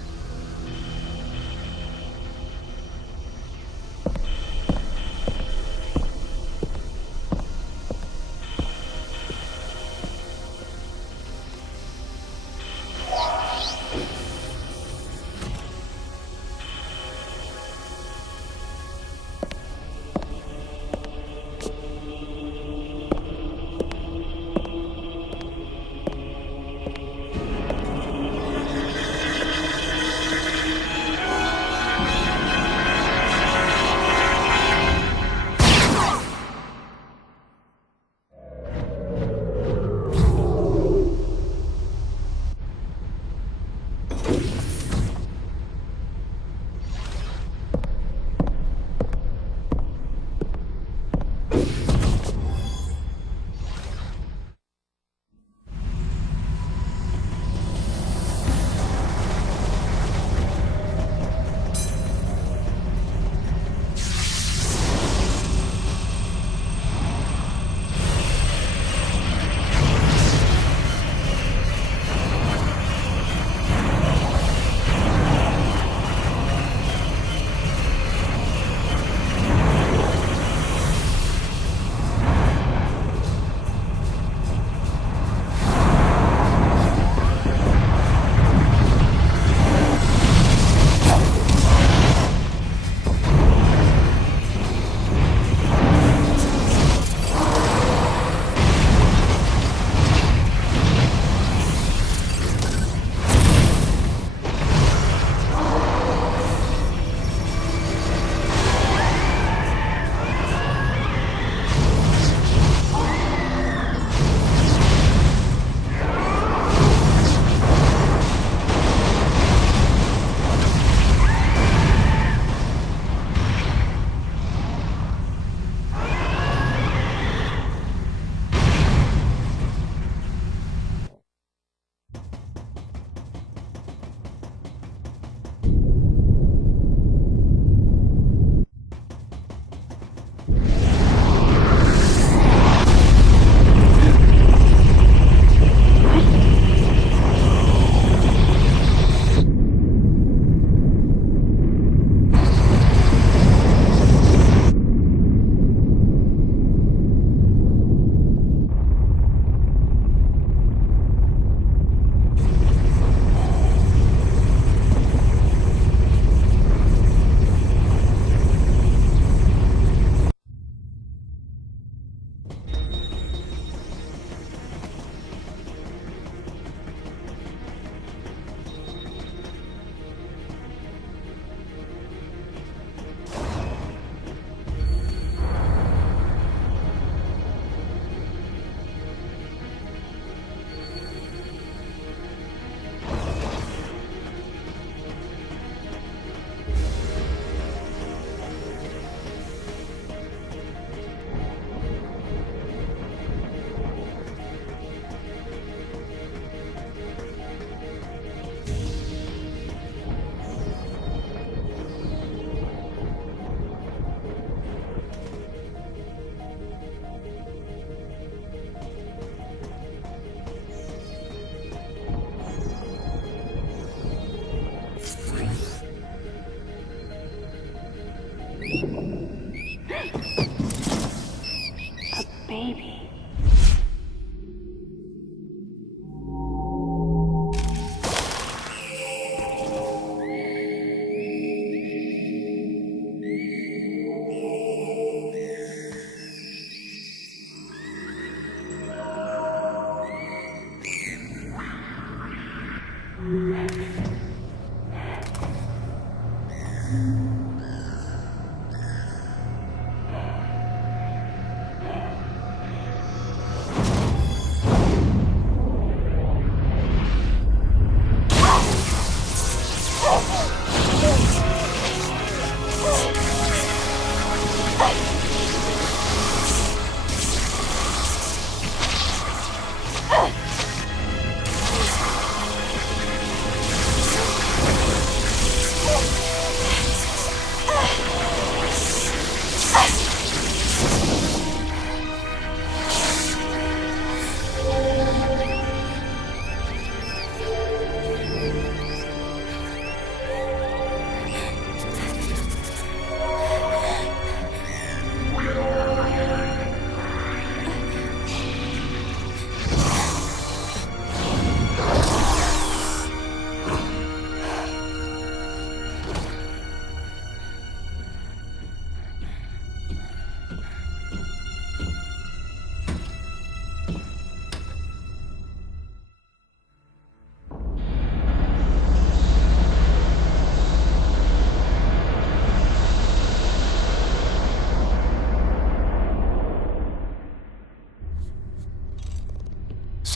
baby.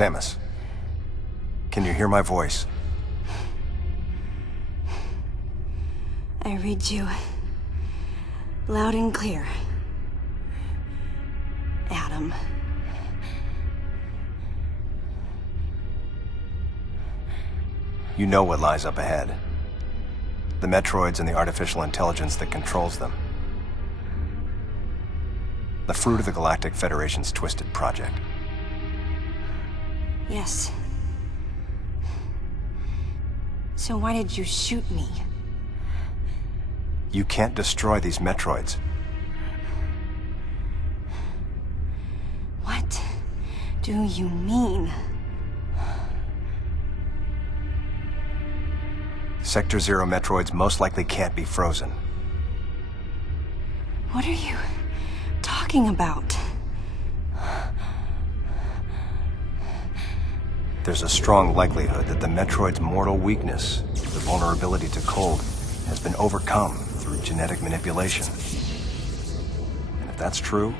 Samus, can you hear my voice? I read you loud and clear, Adam. You know what lies up ahead. The Metroids and the artificial intelligence that controls them. The fruit of the Galactic Federation's twisted project. Yes. So why did you shoot me? You can't destroy these Metroids. What do you mean? Sector Zero Metroids most likely can't be frozen. What are you talking about? There's a strong likelihood that the Metroid's mortal weakness, the vulnerability to cold, has been overcome through genetic manipulation. And if that's true,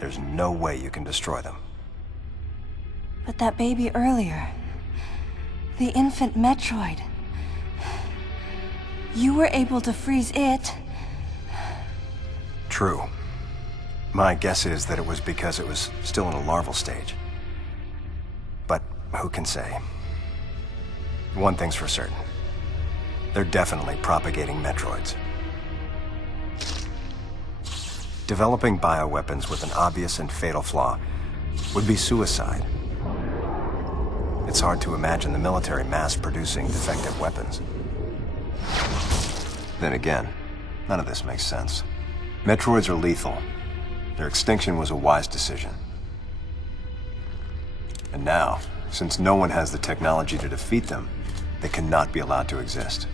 there's no way you can destroy them. But that baby earlier, the infant Metroid, you were able to freeze it. True. My guess is that it was because it was still in a larval stage. But who can say? One thing's for certain. They're definitely propagating Metroids. Developing bioweapons with an obvious and fatal flaw would be suicide. It's hard to imagine the military mass-producing defective weapons. Then again, none of this makes sense. Metroids are lethal. Their extinction was a wise decision. And now, since no one has the technology to defeat them, they cannot be allowed to exist.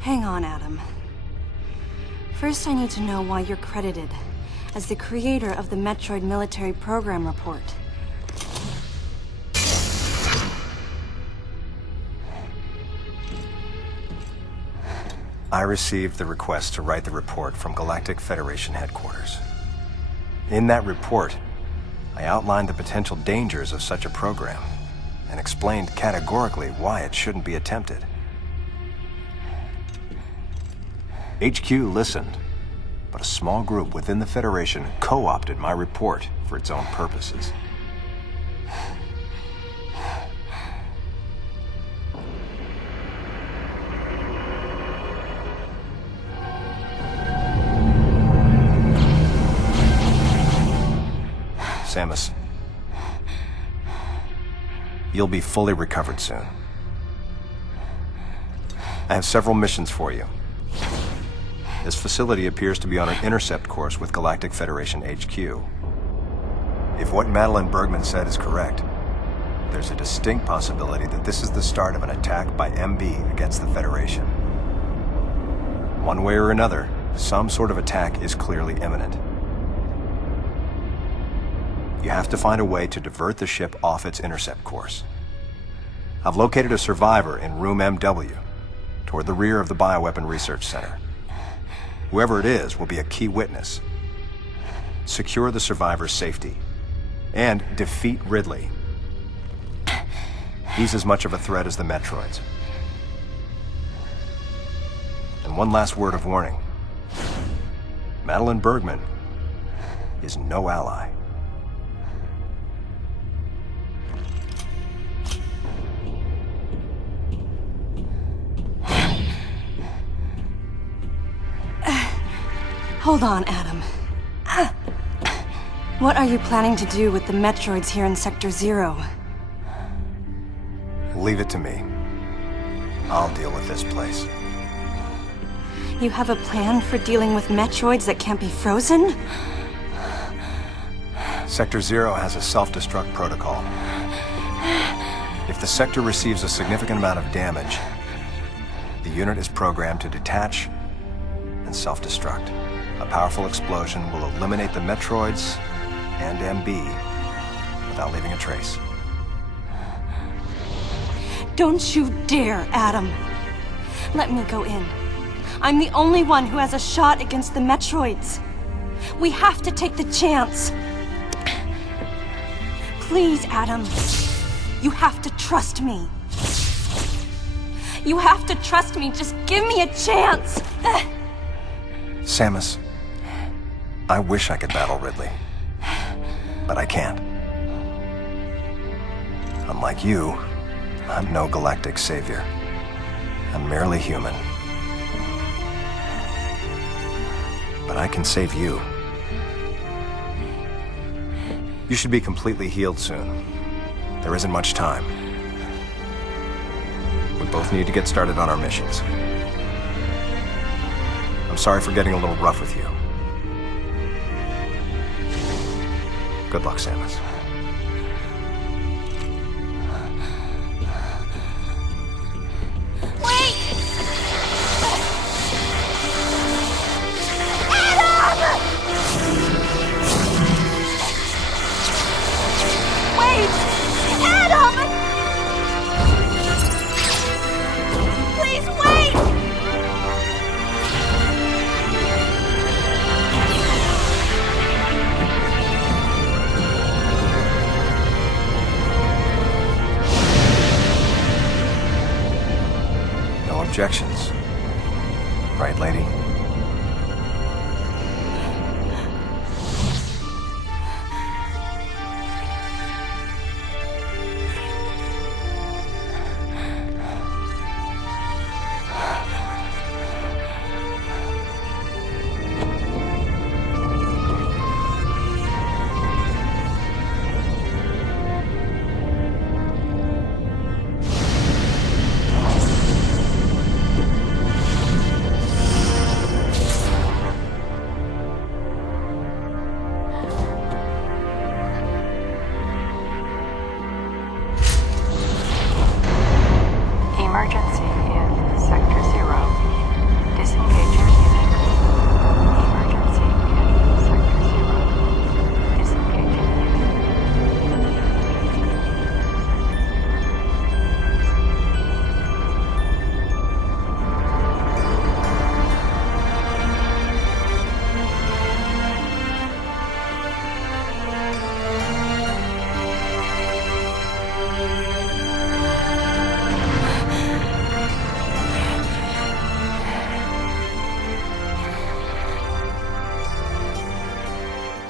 Hang on, Adam. First, I need to know why you're credited as the creator of the Metroid Military Program Report. I received the request to write the report from Galactic Federation headquarters. In that report, I outlined the potential dangers of such a program and explained categorically why it shouldn't be attempted. HQ listened, but a small group within the Federation co-opted my report for its own purposes. Samus, you'll be fully recovered soon. I have several missions for you. This facility appears to be on an intercept course with Galactic Federation HQ. If what Madeline Bergman said is correct, there's a distinct possibility that this is the start of an attack by MB against the Federation. One way or another, some sort of attack is clearly imminent. You have to find a way to divert the ship off its intercept course. I've located a survivor in room MW, toward the rear of the Bioweapon Research Center. Whoever it is will be a key witness. Secure the survivor's safety, and defeat Ridley. He's as much of a threat as the Metroids. And one last word of warning. Madeline Bergman is no ally. Hold on, Adam. What are you planning to do with the Metroids here in Sector 0? Leave it to me. I'll deal with this place. You have a plan for dealing with Metroids that can't be frozen? Sector 0 has a self-destruct protocol. If the sector receives a significant amount of damage, the unit is programmed to detach and self-destruct. A powerful explosion will eliminate the Metroids and MB without leaving a trace. Don't you dare, Adam. Let me go in. I'm the only one who has a shot against the Metroids. We have to take the chance. Please, Adam. You have to trust me. You have to trust me. Just give me a chance. Samus, I wish I could battle Ridley, but I can't. Unlike you, I'm no galactic savior. I'm merely human. But I can save you. You should be completely healed soon. There isn't much time. We both need to get started on our missions. I'm sorry for getting a little rough with you. Good luck, Samus. Wait! Adam! Wait! Adam! Please wait! No objections. Right, lady? Emergency in Sector 0. Disengage your unit. Emergency in Sector 0. Disengage your unit.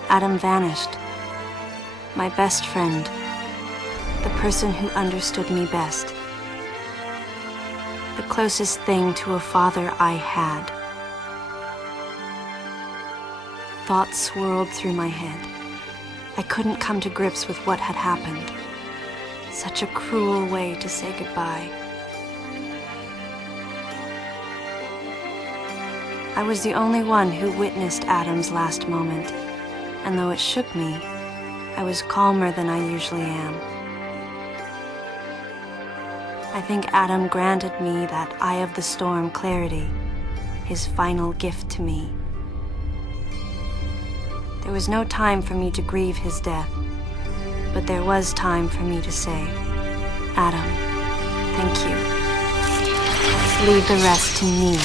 Adam vanished. My best friend. The person who understood me best. The closest thing to a father I had. Thoughts swirled through my head. I couldn't come to grips with what had happened. Such a cruel way to say goodbye. I was the only one who witnessed Adam's last moment, and though it shook me, I was calmer than I usually am. I think Adam granted me that Eye of the Storm clarity, his final gift to me. There was no time for me to grieve his death, but there was time for me to say, Adam, thank you. Leave the rest to me.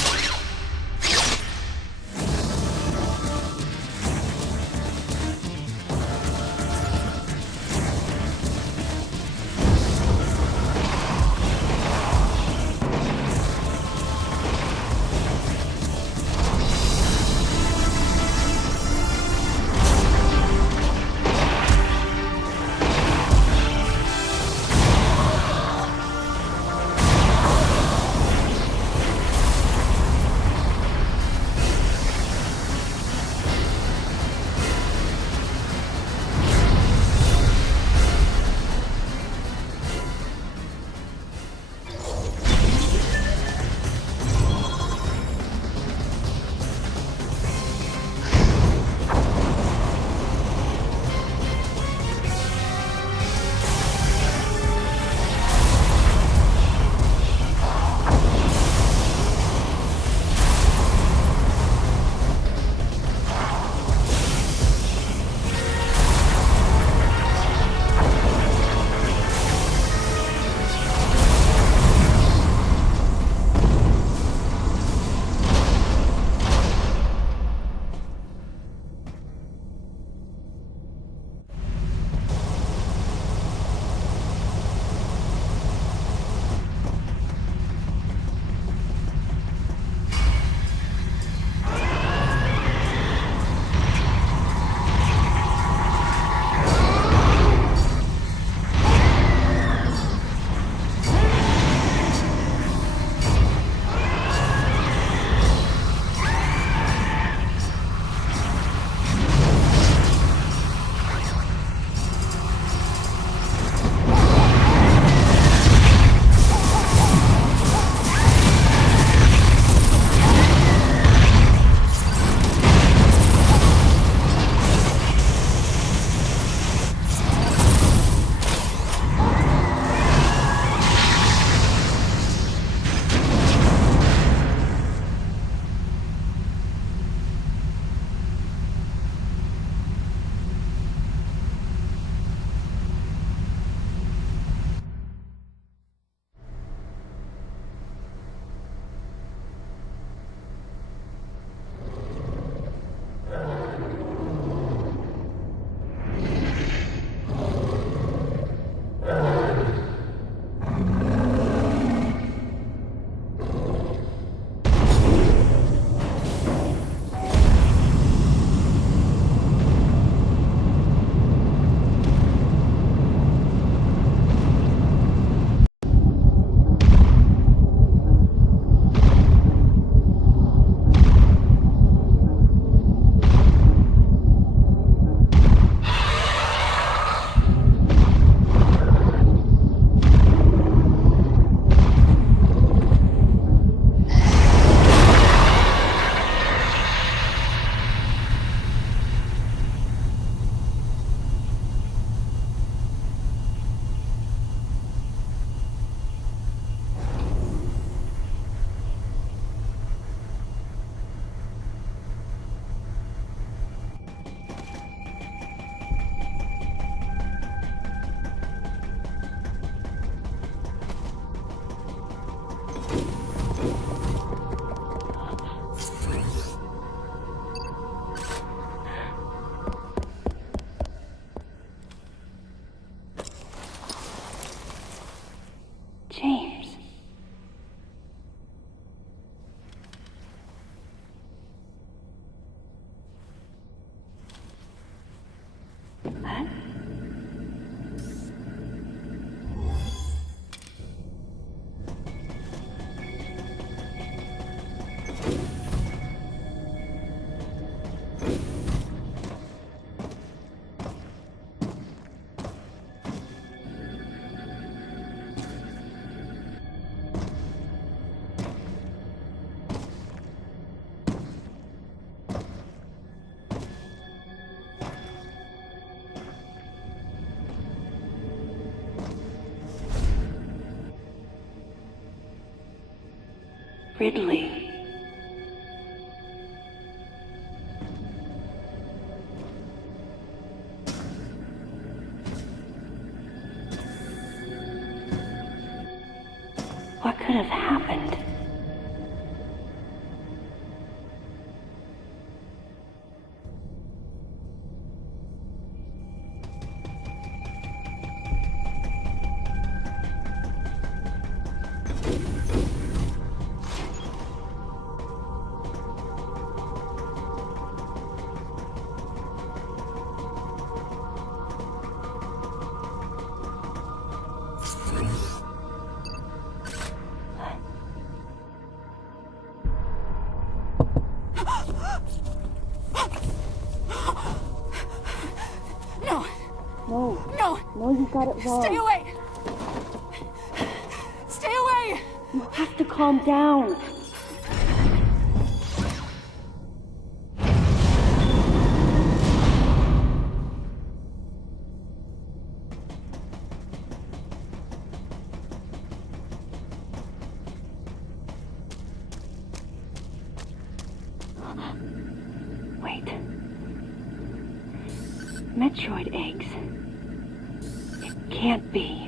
Ridley. What could have happened? No, you got it wrong. Stay away! Stay away! You have to calm down. Wait. Metroid eggs. It can't be.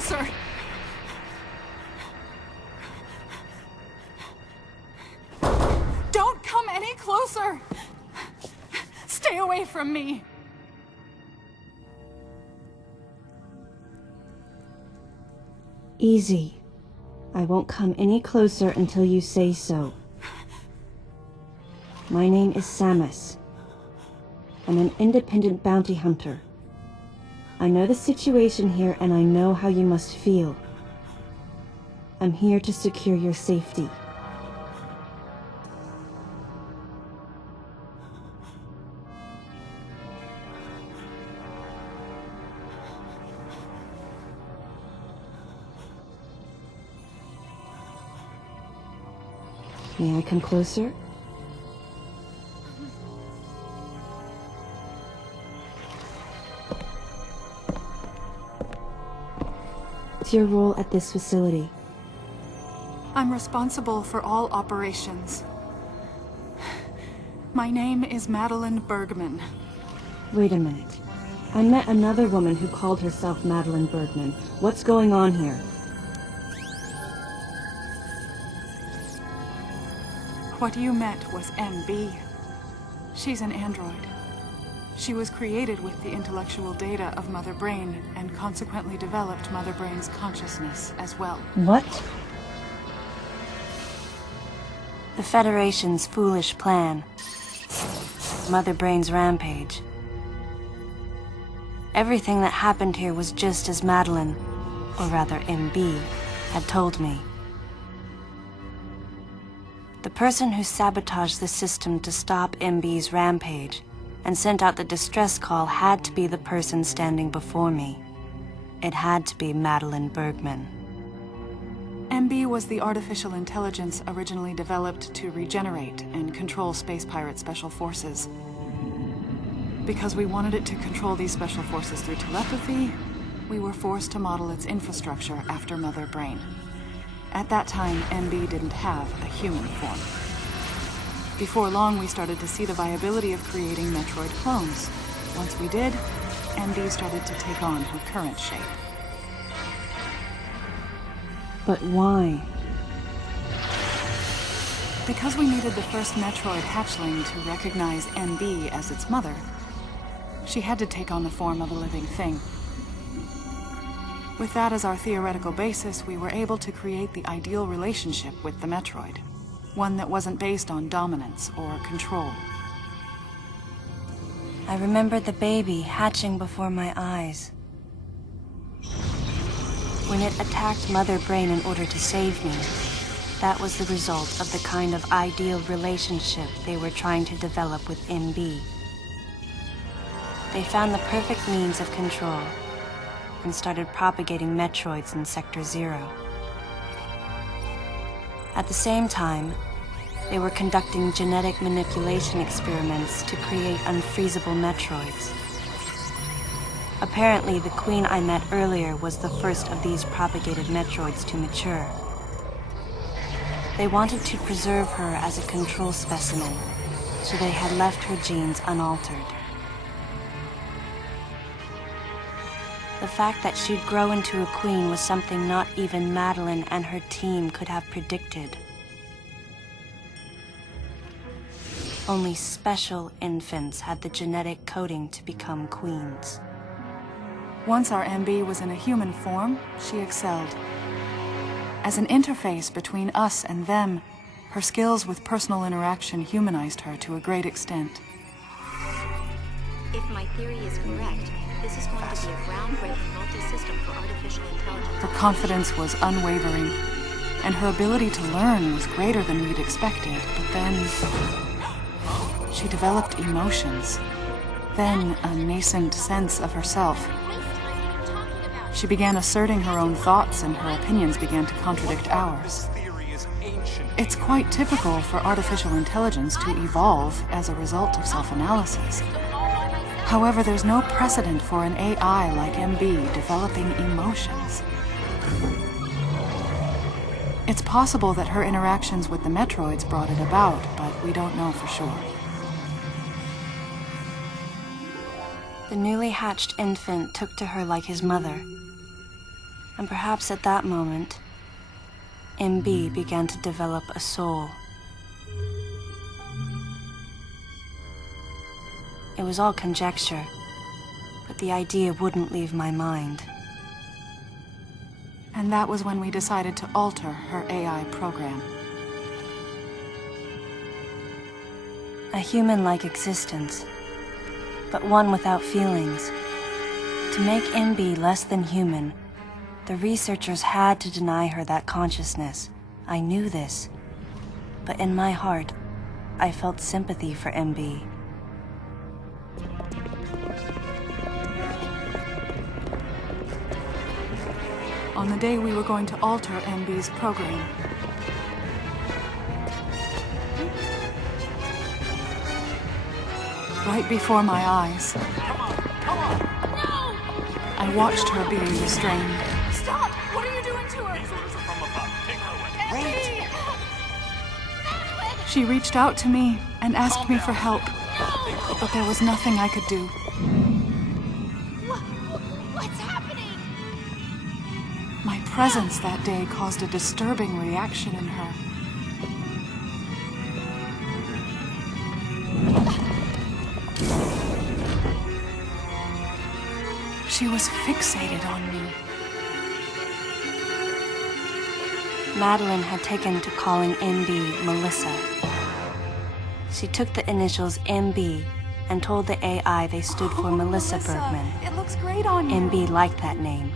closer! Don't come any closer! Stay away from me! Easy. I won't come any closer until you say so. My name is Samus. I'm an independent bounty hunter. I know the situation here and I know how you must feel. I'm here to secure your safety. May I come closer? What's your role at this facility? I'm responsible for all operations. My name is Madeline Bergman. Wait a minute. I met another woman who called herself Madeline Bergman. What's going on here? What you met was MB. She's an android. She was created with the intellectual data of Mother Brain and consequently developed Mother Brain's consciousness as well. What? The Federation's foolish plan. Mother Brain's rampage. Everything that happened here was just as Madeline, or rather MB, had told me. The person who sabotaged the system to stop MB's rampage and sent out the distress call had to be the person standing before me. It had to be Madeline Bergman. MB was the artificial intelligence originally developed to regenerate and control Space Pirate Special Forces. Because we wanted it to control these special forces through telepathy, we were forced to model its infrastructure after Mother Brain. At that time, MB didn't have a human form. Before long, we started to see the viability of creating Metroid clones. Once we did, MB started to take on her current shape. But why? Because we needed the first Metroid hatchling to recognize MB as its mother, she had to take on the form of a living thing. With that as our theoretical basis, we were able to create the ideal relationship with the Metroid. One that wasn't based on dominance or control. I remembered the baby hatching before my eyes. When it attacked Mother Brain in order to save me, that was the result of the kind of ideal relationship they were trying to develop with MB. They found the perfect means of control and started propagating Metroids in Sector 0. At the same time, they were conducting genetic manipulation experiments to create unfreezable Metroids. Apparently, the queen I met earlier was the first of these propagated Metroids to mature. They wanted to preserve her as a control specimen, so they had left her genes unaltered. The fact that she'd grow into a queen was something not even Madeline and her team could have predicted. Only special infants had the genetic coding to become queens. Once our MB was in a human form, she excelled. As an interface between us and them, her skills with personal interaction humanized her to a great extent. If my theory is correct, this is going to be a groundbreaking multi-system for artificial intelligence. Her confidence was unwavering, and her ability to learn was greater than we'd expected, but then she developed emotions, then a nascent sense of herself. She began asserting her own thoughts, and her opinions began to contradict ours. It's quite typical for artificial intelligence to evolve as a result of self-analysis. However, there's no precedent for an AI like MB developing emotions. It's possible that her interactions with the Metroids brought it about, but we don't know for sure. The newly hatched infant took to her like his mother. And perhaps at that moment, MB began to develop a soul. It was all conjecture, but the idea wouldn't leave my mind. And that was when we decided to alter her AI program. A human-like existence, but one without feelings. To make MB less than human, the researchers had to deny her that consciousness. I knew this, but in my heart, I felt sympathy for MB. On the day we were going to alter MB's program, right before my eyes, I watched her being restrained. Stop! What are you doing to her? These orders are from above. Take her away. She reached out to me and asked me for help, but there was nothing I could do. What's happening? My presence that day caused a disturbing reaction in her. She was fixated on me. Madeline had taken to calling MB Melissa. She took the initials MB and told the AI they stood for Melissa Bergman. It looks great on you. MB liked that name.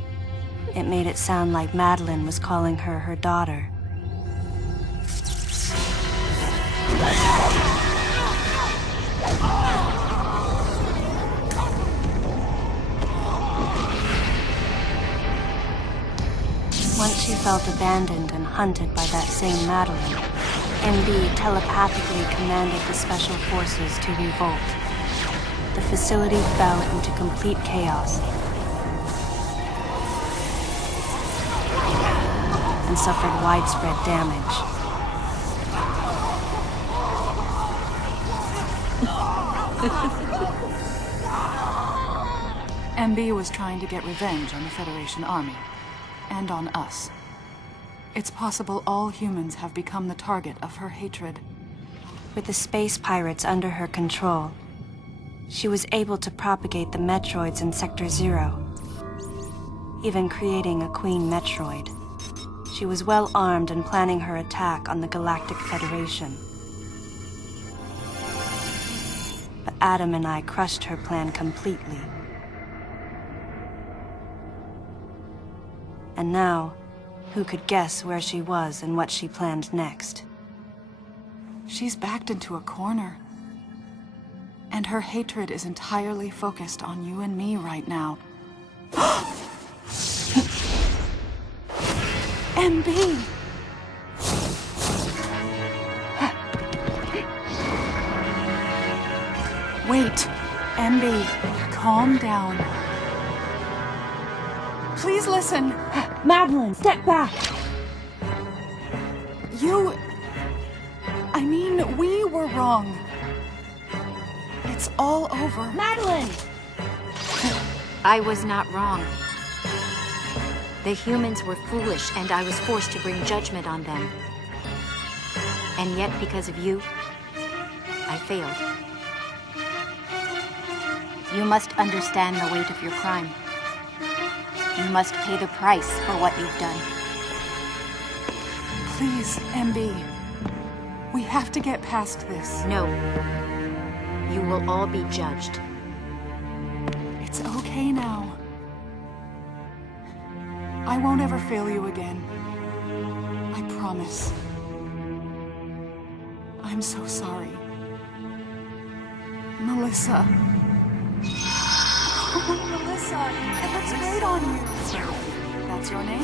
It made it sound like Madeline was calling her her daughter. Once she felt abandoned and hunted by that same Madeline, MB telepathically commanded the Special Forces to revolt. The facility fell into complete chaos and suffered widespread damage. MB was trying to get revenge on the Federation Army. And on us. It's possible all humans have become the target of her hatred. With the space pirates under her control, she was able to propagate the Metroids in Sector 0, even creating a Queen Metroid. She was well armed and planning her attack on the Galactic Federation. But Adam and I crushed her plan completely. And now, who could guess where she was and what she planned next? She's backed into a corner. And her hatred is entirely focused on you and me right now. MB! Wait, MB, calm down. Please listen. Madeline, step back! We were wrong. It's all over. Madeline! I was not wrong. The humans were foolish, and I was forced to bring judgment on them. And yet, because of you, I failed. You must understand the weight of your crime. You must pay the price for what you've done. Please, MB. We have to get past this. No. You will all be judged. It's okay now. I won't ever fail you again. I promise. I'm so sorry. Melissa. Oh, Melissa, it looks great on you. That's your name.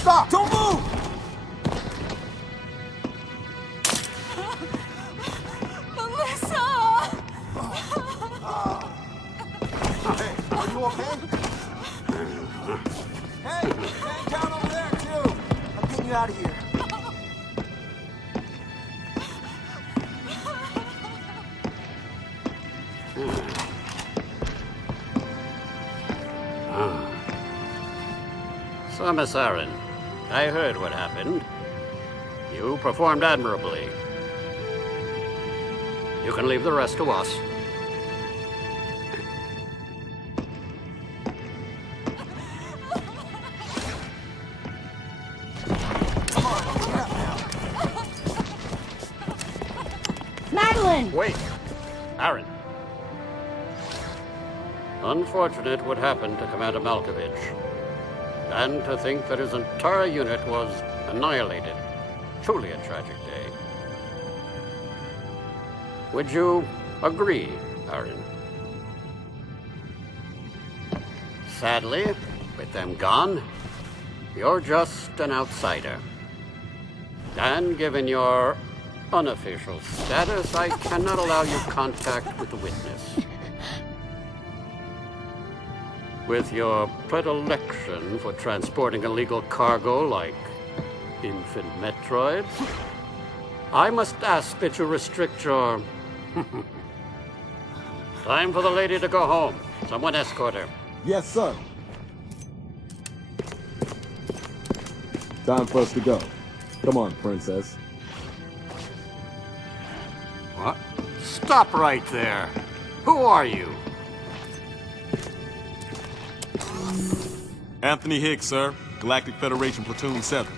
Stop! Don't move! Melissa! Hey, are you okay? Hey, man down over there too! I'm getting you out of here. So, Miss Aaron, I heard what happened. You performed admirably. You can leave the rest to us. Madeline! Wait! Aaron. Unfortunate what happened to Commander Malkovich. And to think that his entire unit was annihilated. Truly a tragic day. Would you agree, Aaron? Sadly, with them gone, you're just an outsider. And given your unofficial status, I cannot allow you contact with the witness. With your predilection for transporting illegal cargo like infant Metroids, I must ask that you restrict your... Time for the lady to go home. Someone escort her. Yes, sir. Time for us to go. Come on, princess. What? Stop right there. Who are you? Anthony Hicks, sir. Galactic Federation Platoon 7.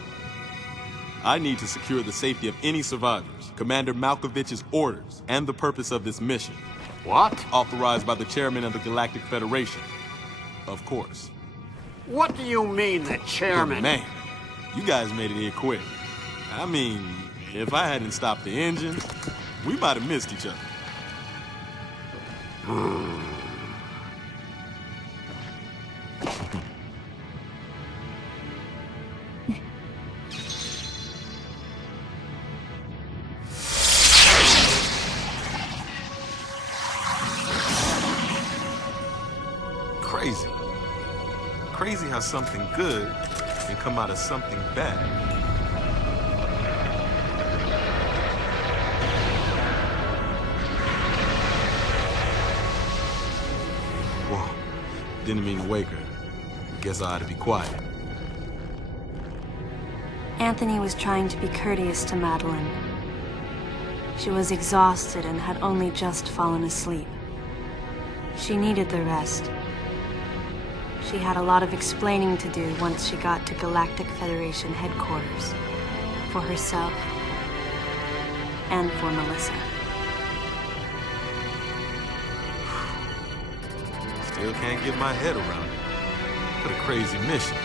I need to secure the safety of any survivors, Commander Malkovich's orders, and the purpose of this mission. What? Authorized by the chairman of the Galactic Federation. Of course. What do you mean, the chairman? But man, you guys made it here quick. I mean, if I hadn't stopped the engine, we might have missed each other. Crazy. Crazy how something good can come out of something bad. Whoa. Didn't mean to wake her. Guess I ought to be quiet. Anthony was trying to be courteous to Madeline. She was exhausted and had only just fallen asleep. She needed the rest. She had a lot of explaining to do once she got to Galactic Federation headquarters. For herself and for Melissa. Still can't get my head around it. What a crazy mission.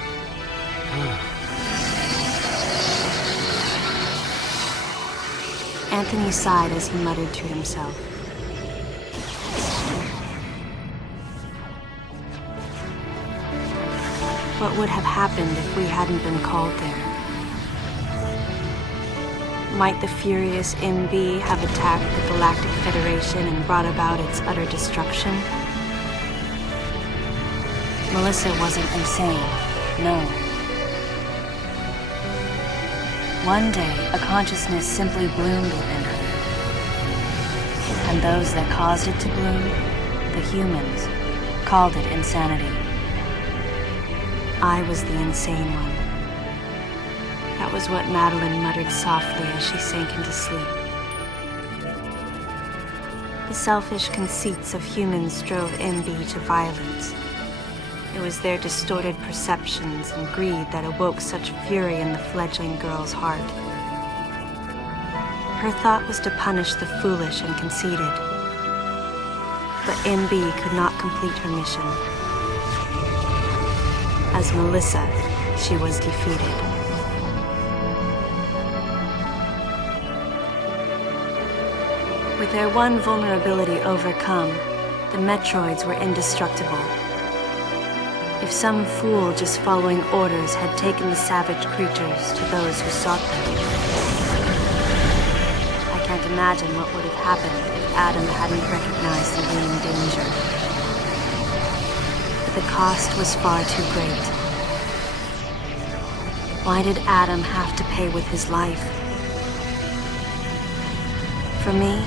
Anthony sighed as he muttered to himself. What would have happened if we hadn't been called there? Might the furious MB have attacked the Galactic Federation and brought about its utter destruction? Melissa wasn't insane, no. One day, a consciousness simply bloomed within her. And those that caused it to bloom, the humans, called it insanity. I was the insane one. That was what Madeline muttered softly as she sank into sleep. The selfish conceits of humans drove MB to violence. It was their distorted perceptions and greed that awoke such fury in the fledgling girl's heart. Her thought was to punish the foolish and conceited. But MB could not complete her mission. As Melissa, she was defeated. With their one vulnerability overcome, the Metroids were indestructible. If some fool just following orders had taken the savage creatures to those who sought them. I can't imagine what would have happened if Adam hadn't recognized the looming danger. But the cost was far too great. Why did Adam have to pay with his life? For me,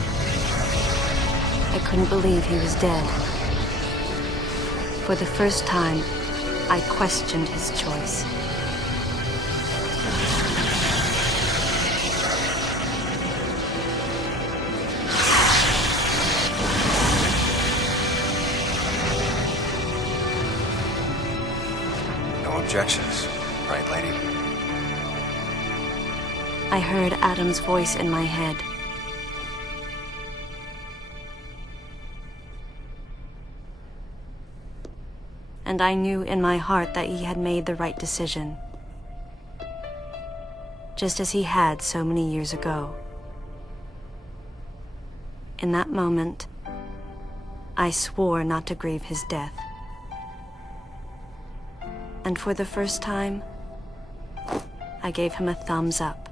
I couldn't believe he was dead. For the first time, I questioned his choice. No objections, right, lady? I heard Adam's voice in my head. And I knew in my heart that he had made the right decision. Just as he had so many years ago. In that moment, I swore not to grieve his death. And for the first time, I gave him a thumbs up.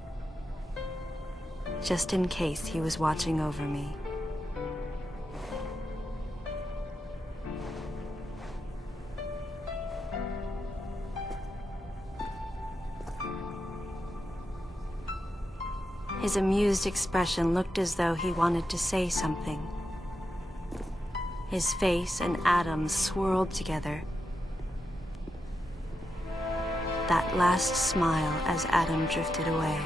Just in case he was watching over me. His amused expression looked as though he wanted to say something. His face and Adam's swirled together. That last smile as Adam drifted away.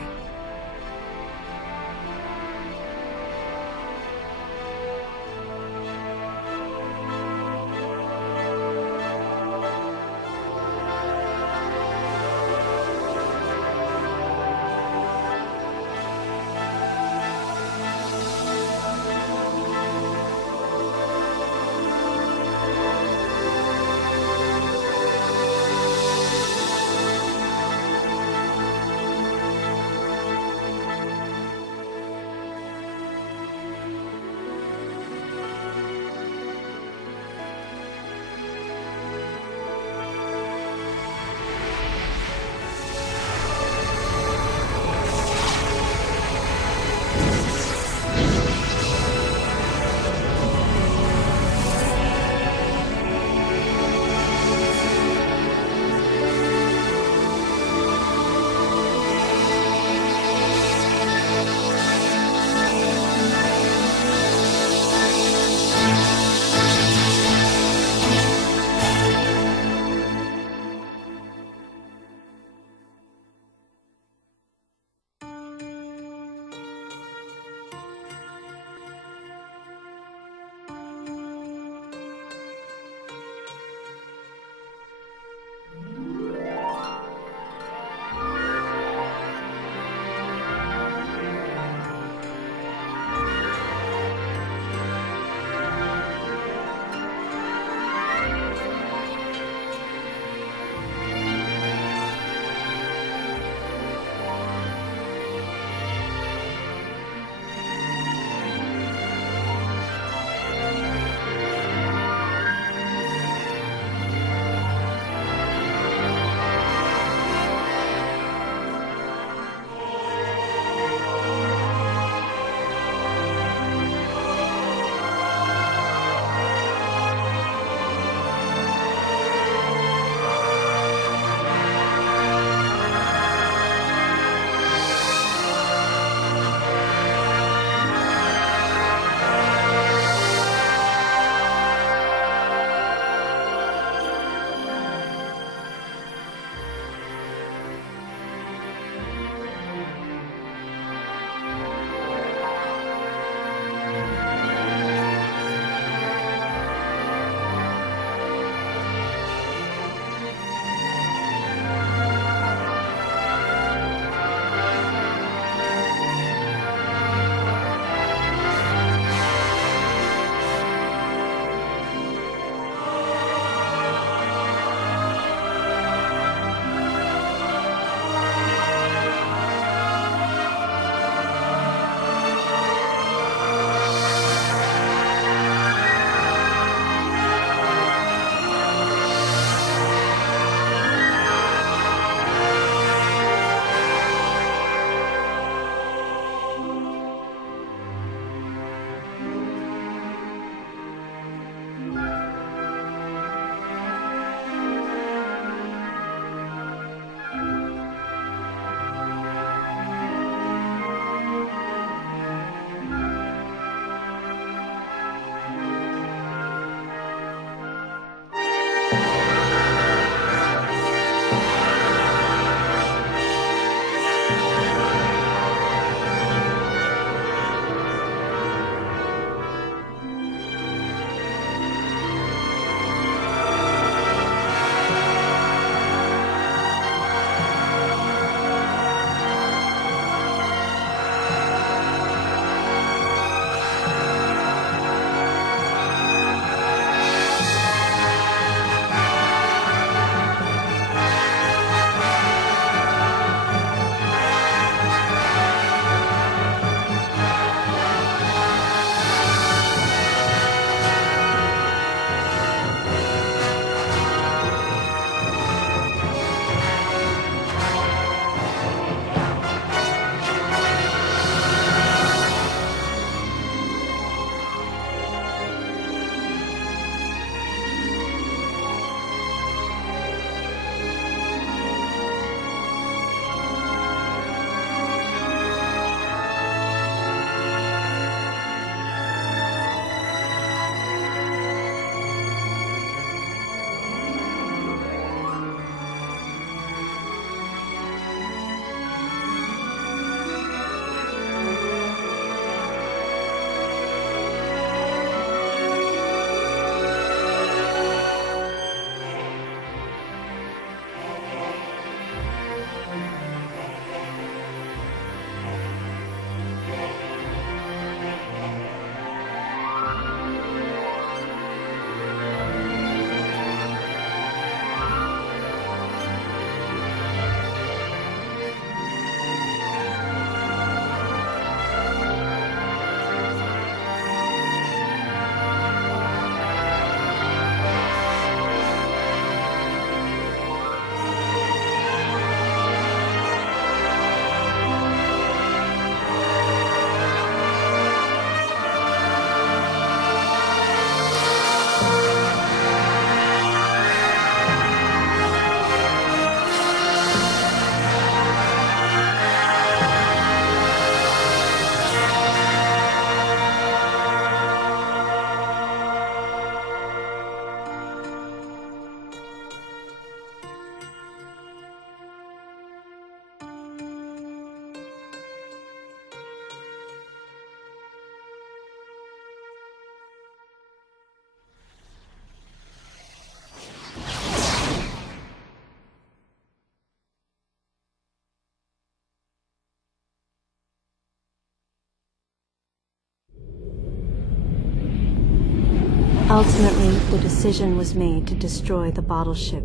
Ultimately, the decision was made to destroy the bottle ship.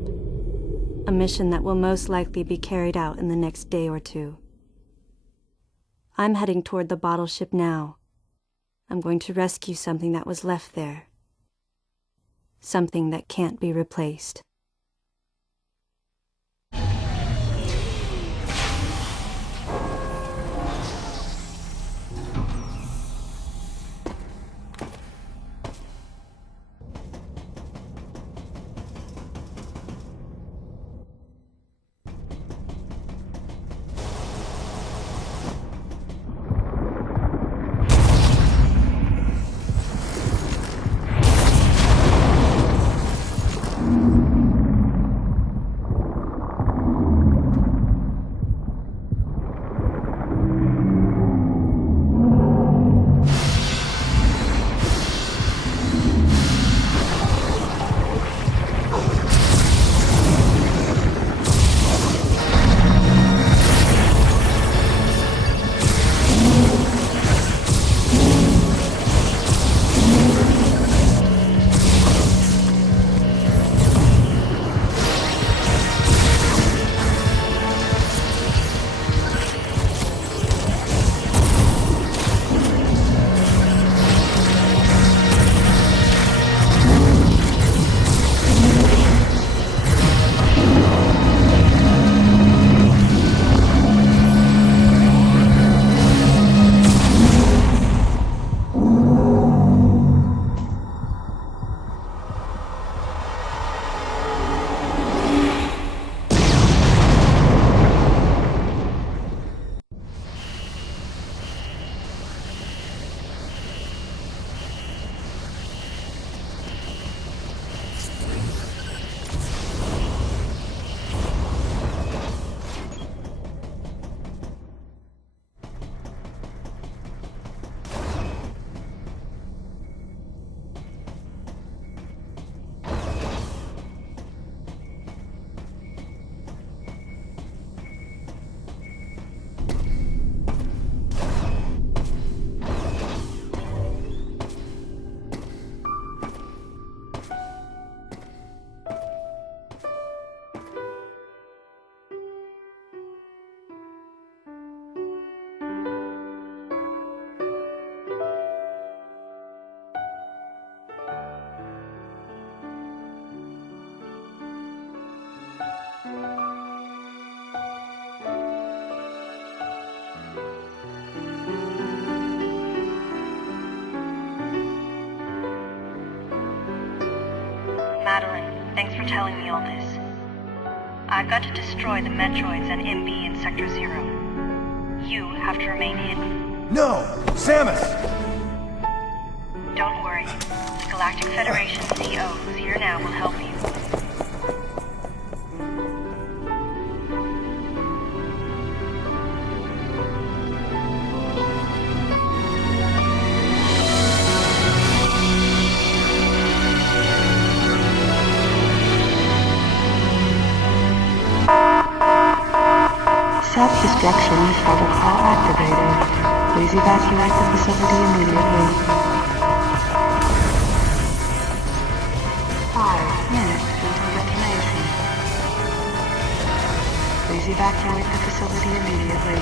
A mission that will most likely be carried out in the next day or two. I'm heading toward the bottle ship now. I'm going to rescue something that was left there. Something that can't be replaced. Madeline, thanks for telling me all this. I've got to destroy the Metroids and MB in Sector 0. You have to remain hidden. No! Samus! Don't worry. The Galactic Federation CO who's here now will help you. Self-destruction protocol activated. Please evacuate the facility immediately. 5 minutes until detonation. Please evacuate the facility immediately.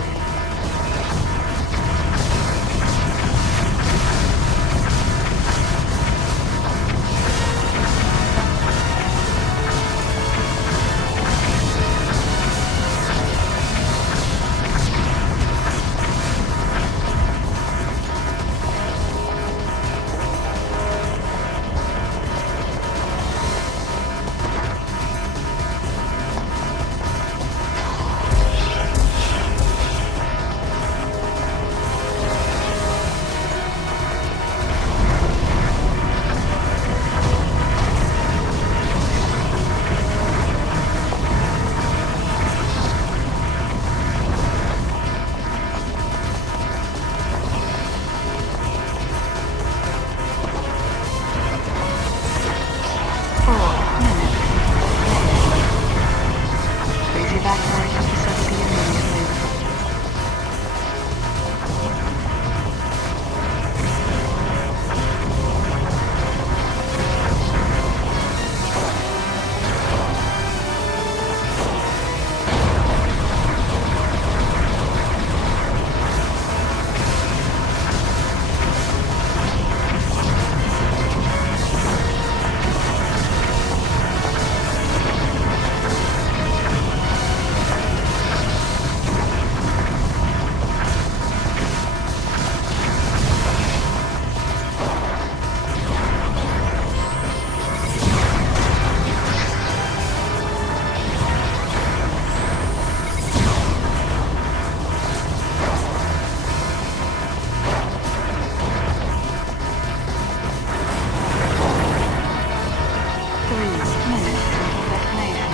minutes until destination.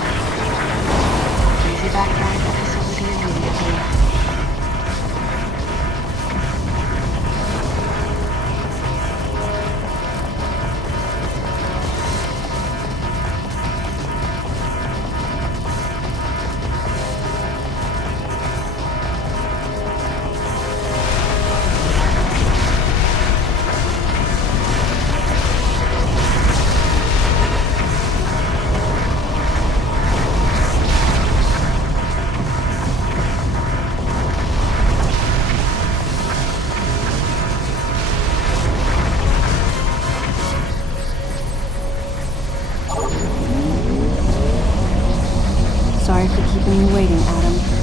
Please evacuate the facility immediately. Sorry for keeping you waiting, Adam.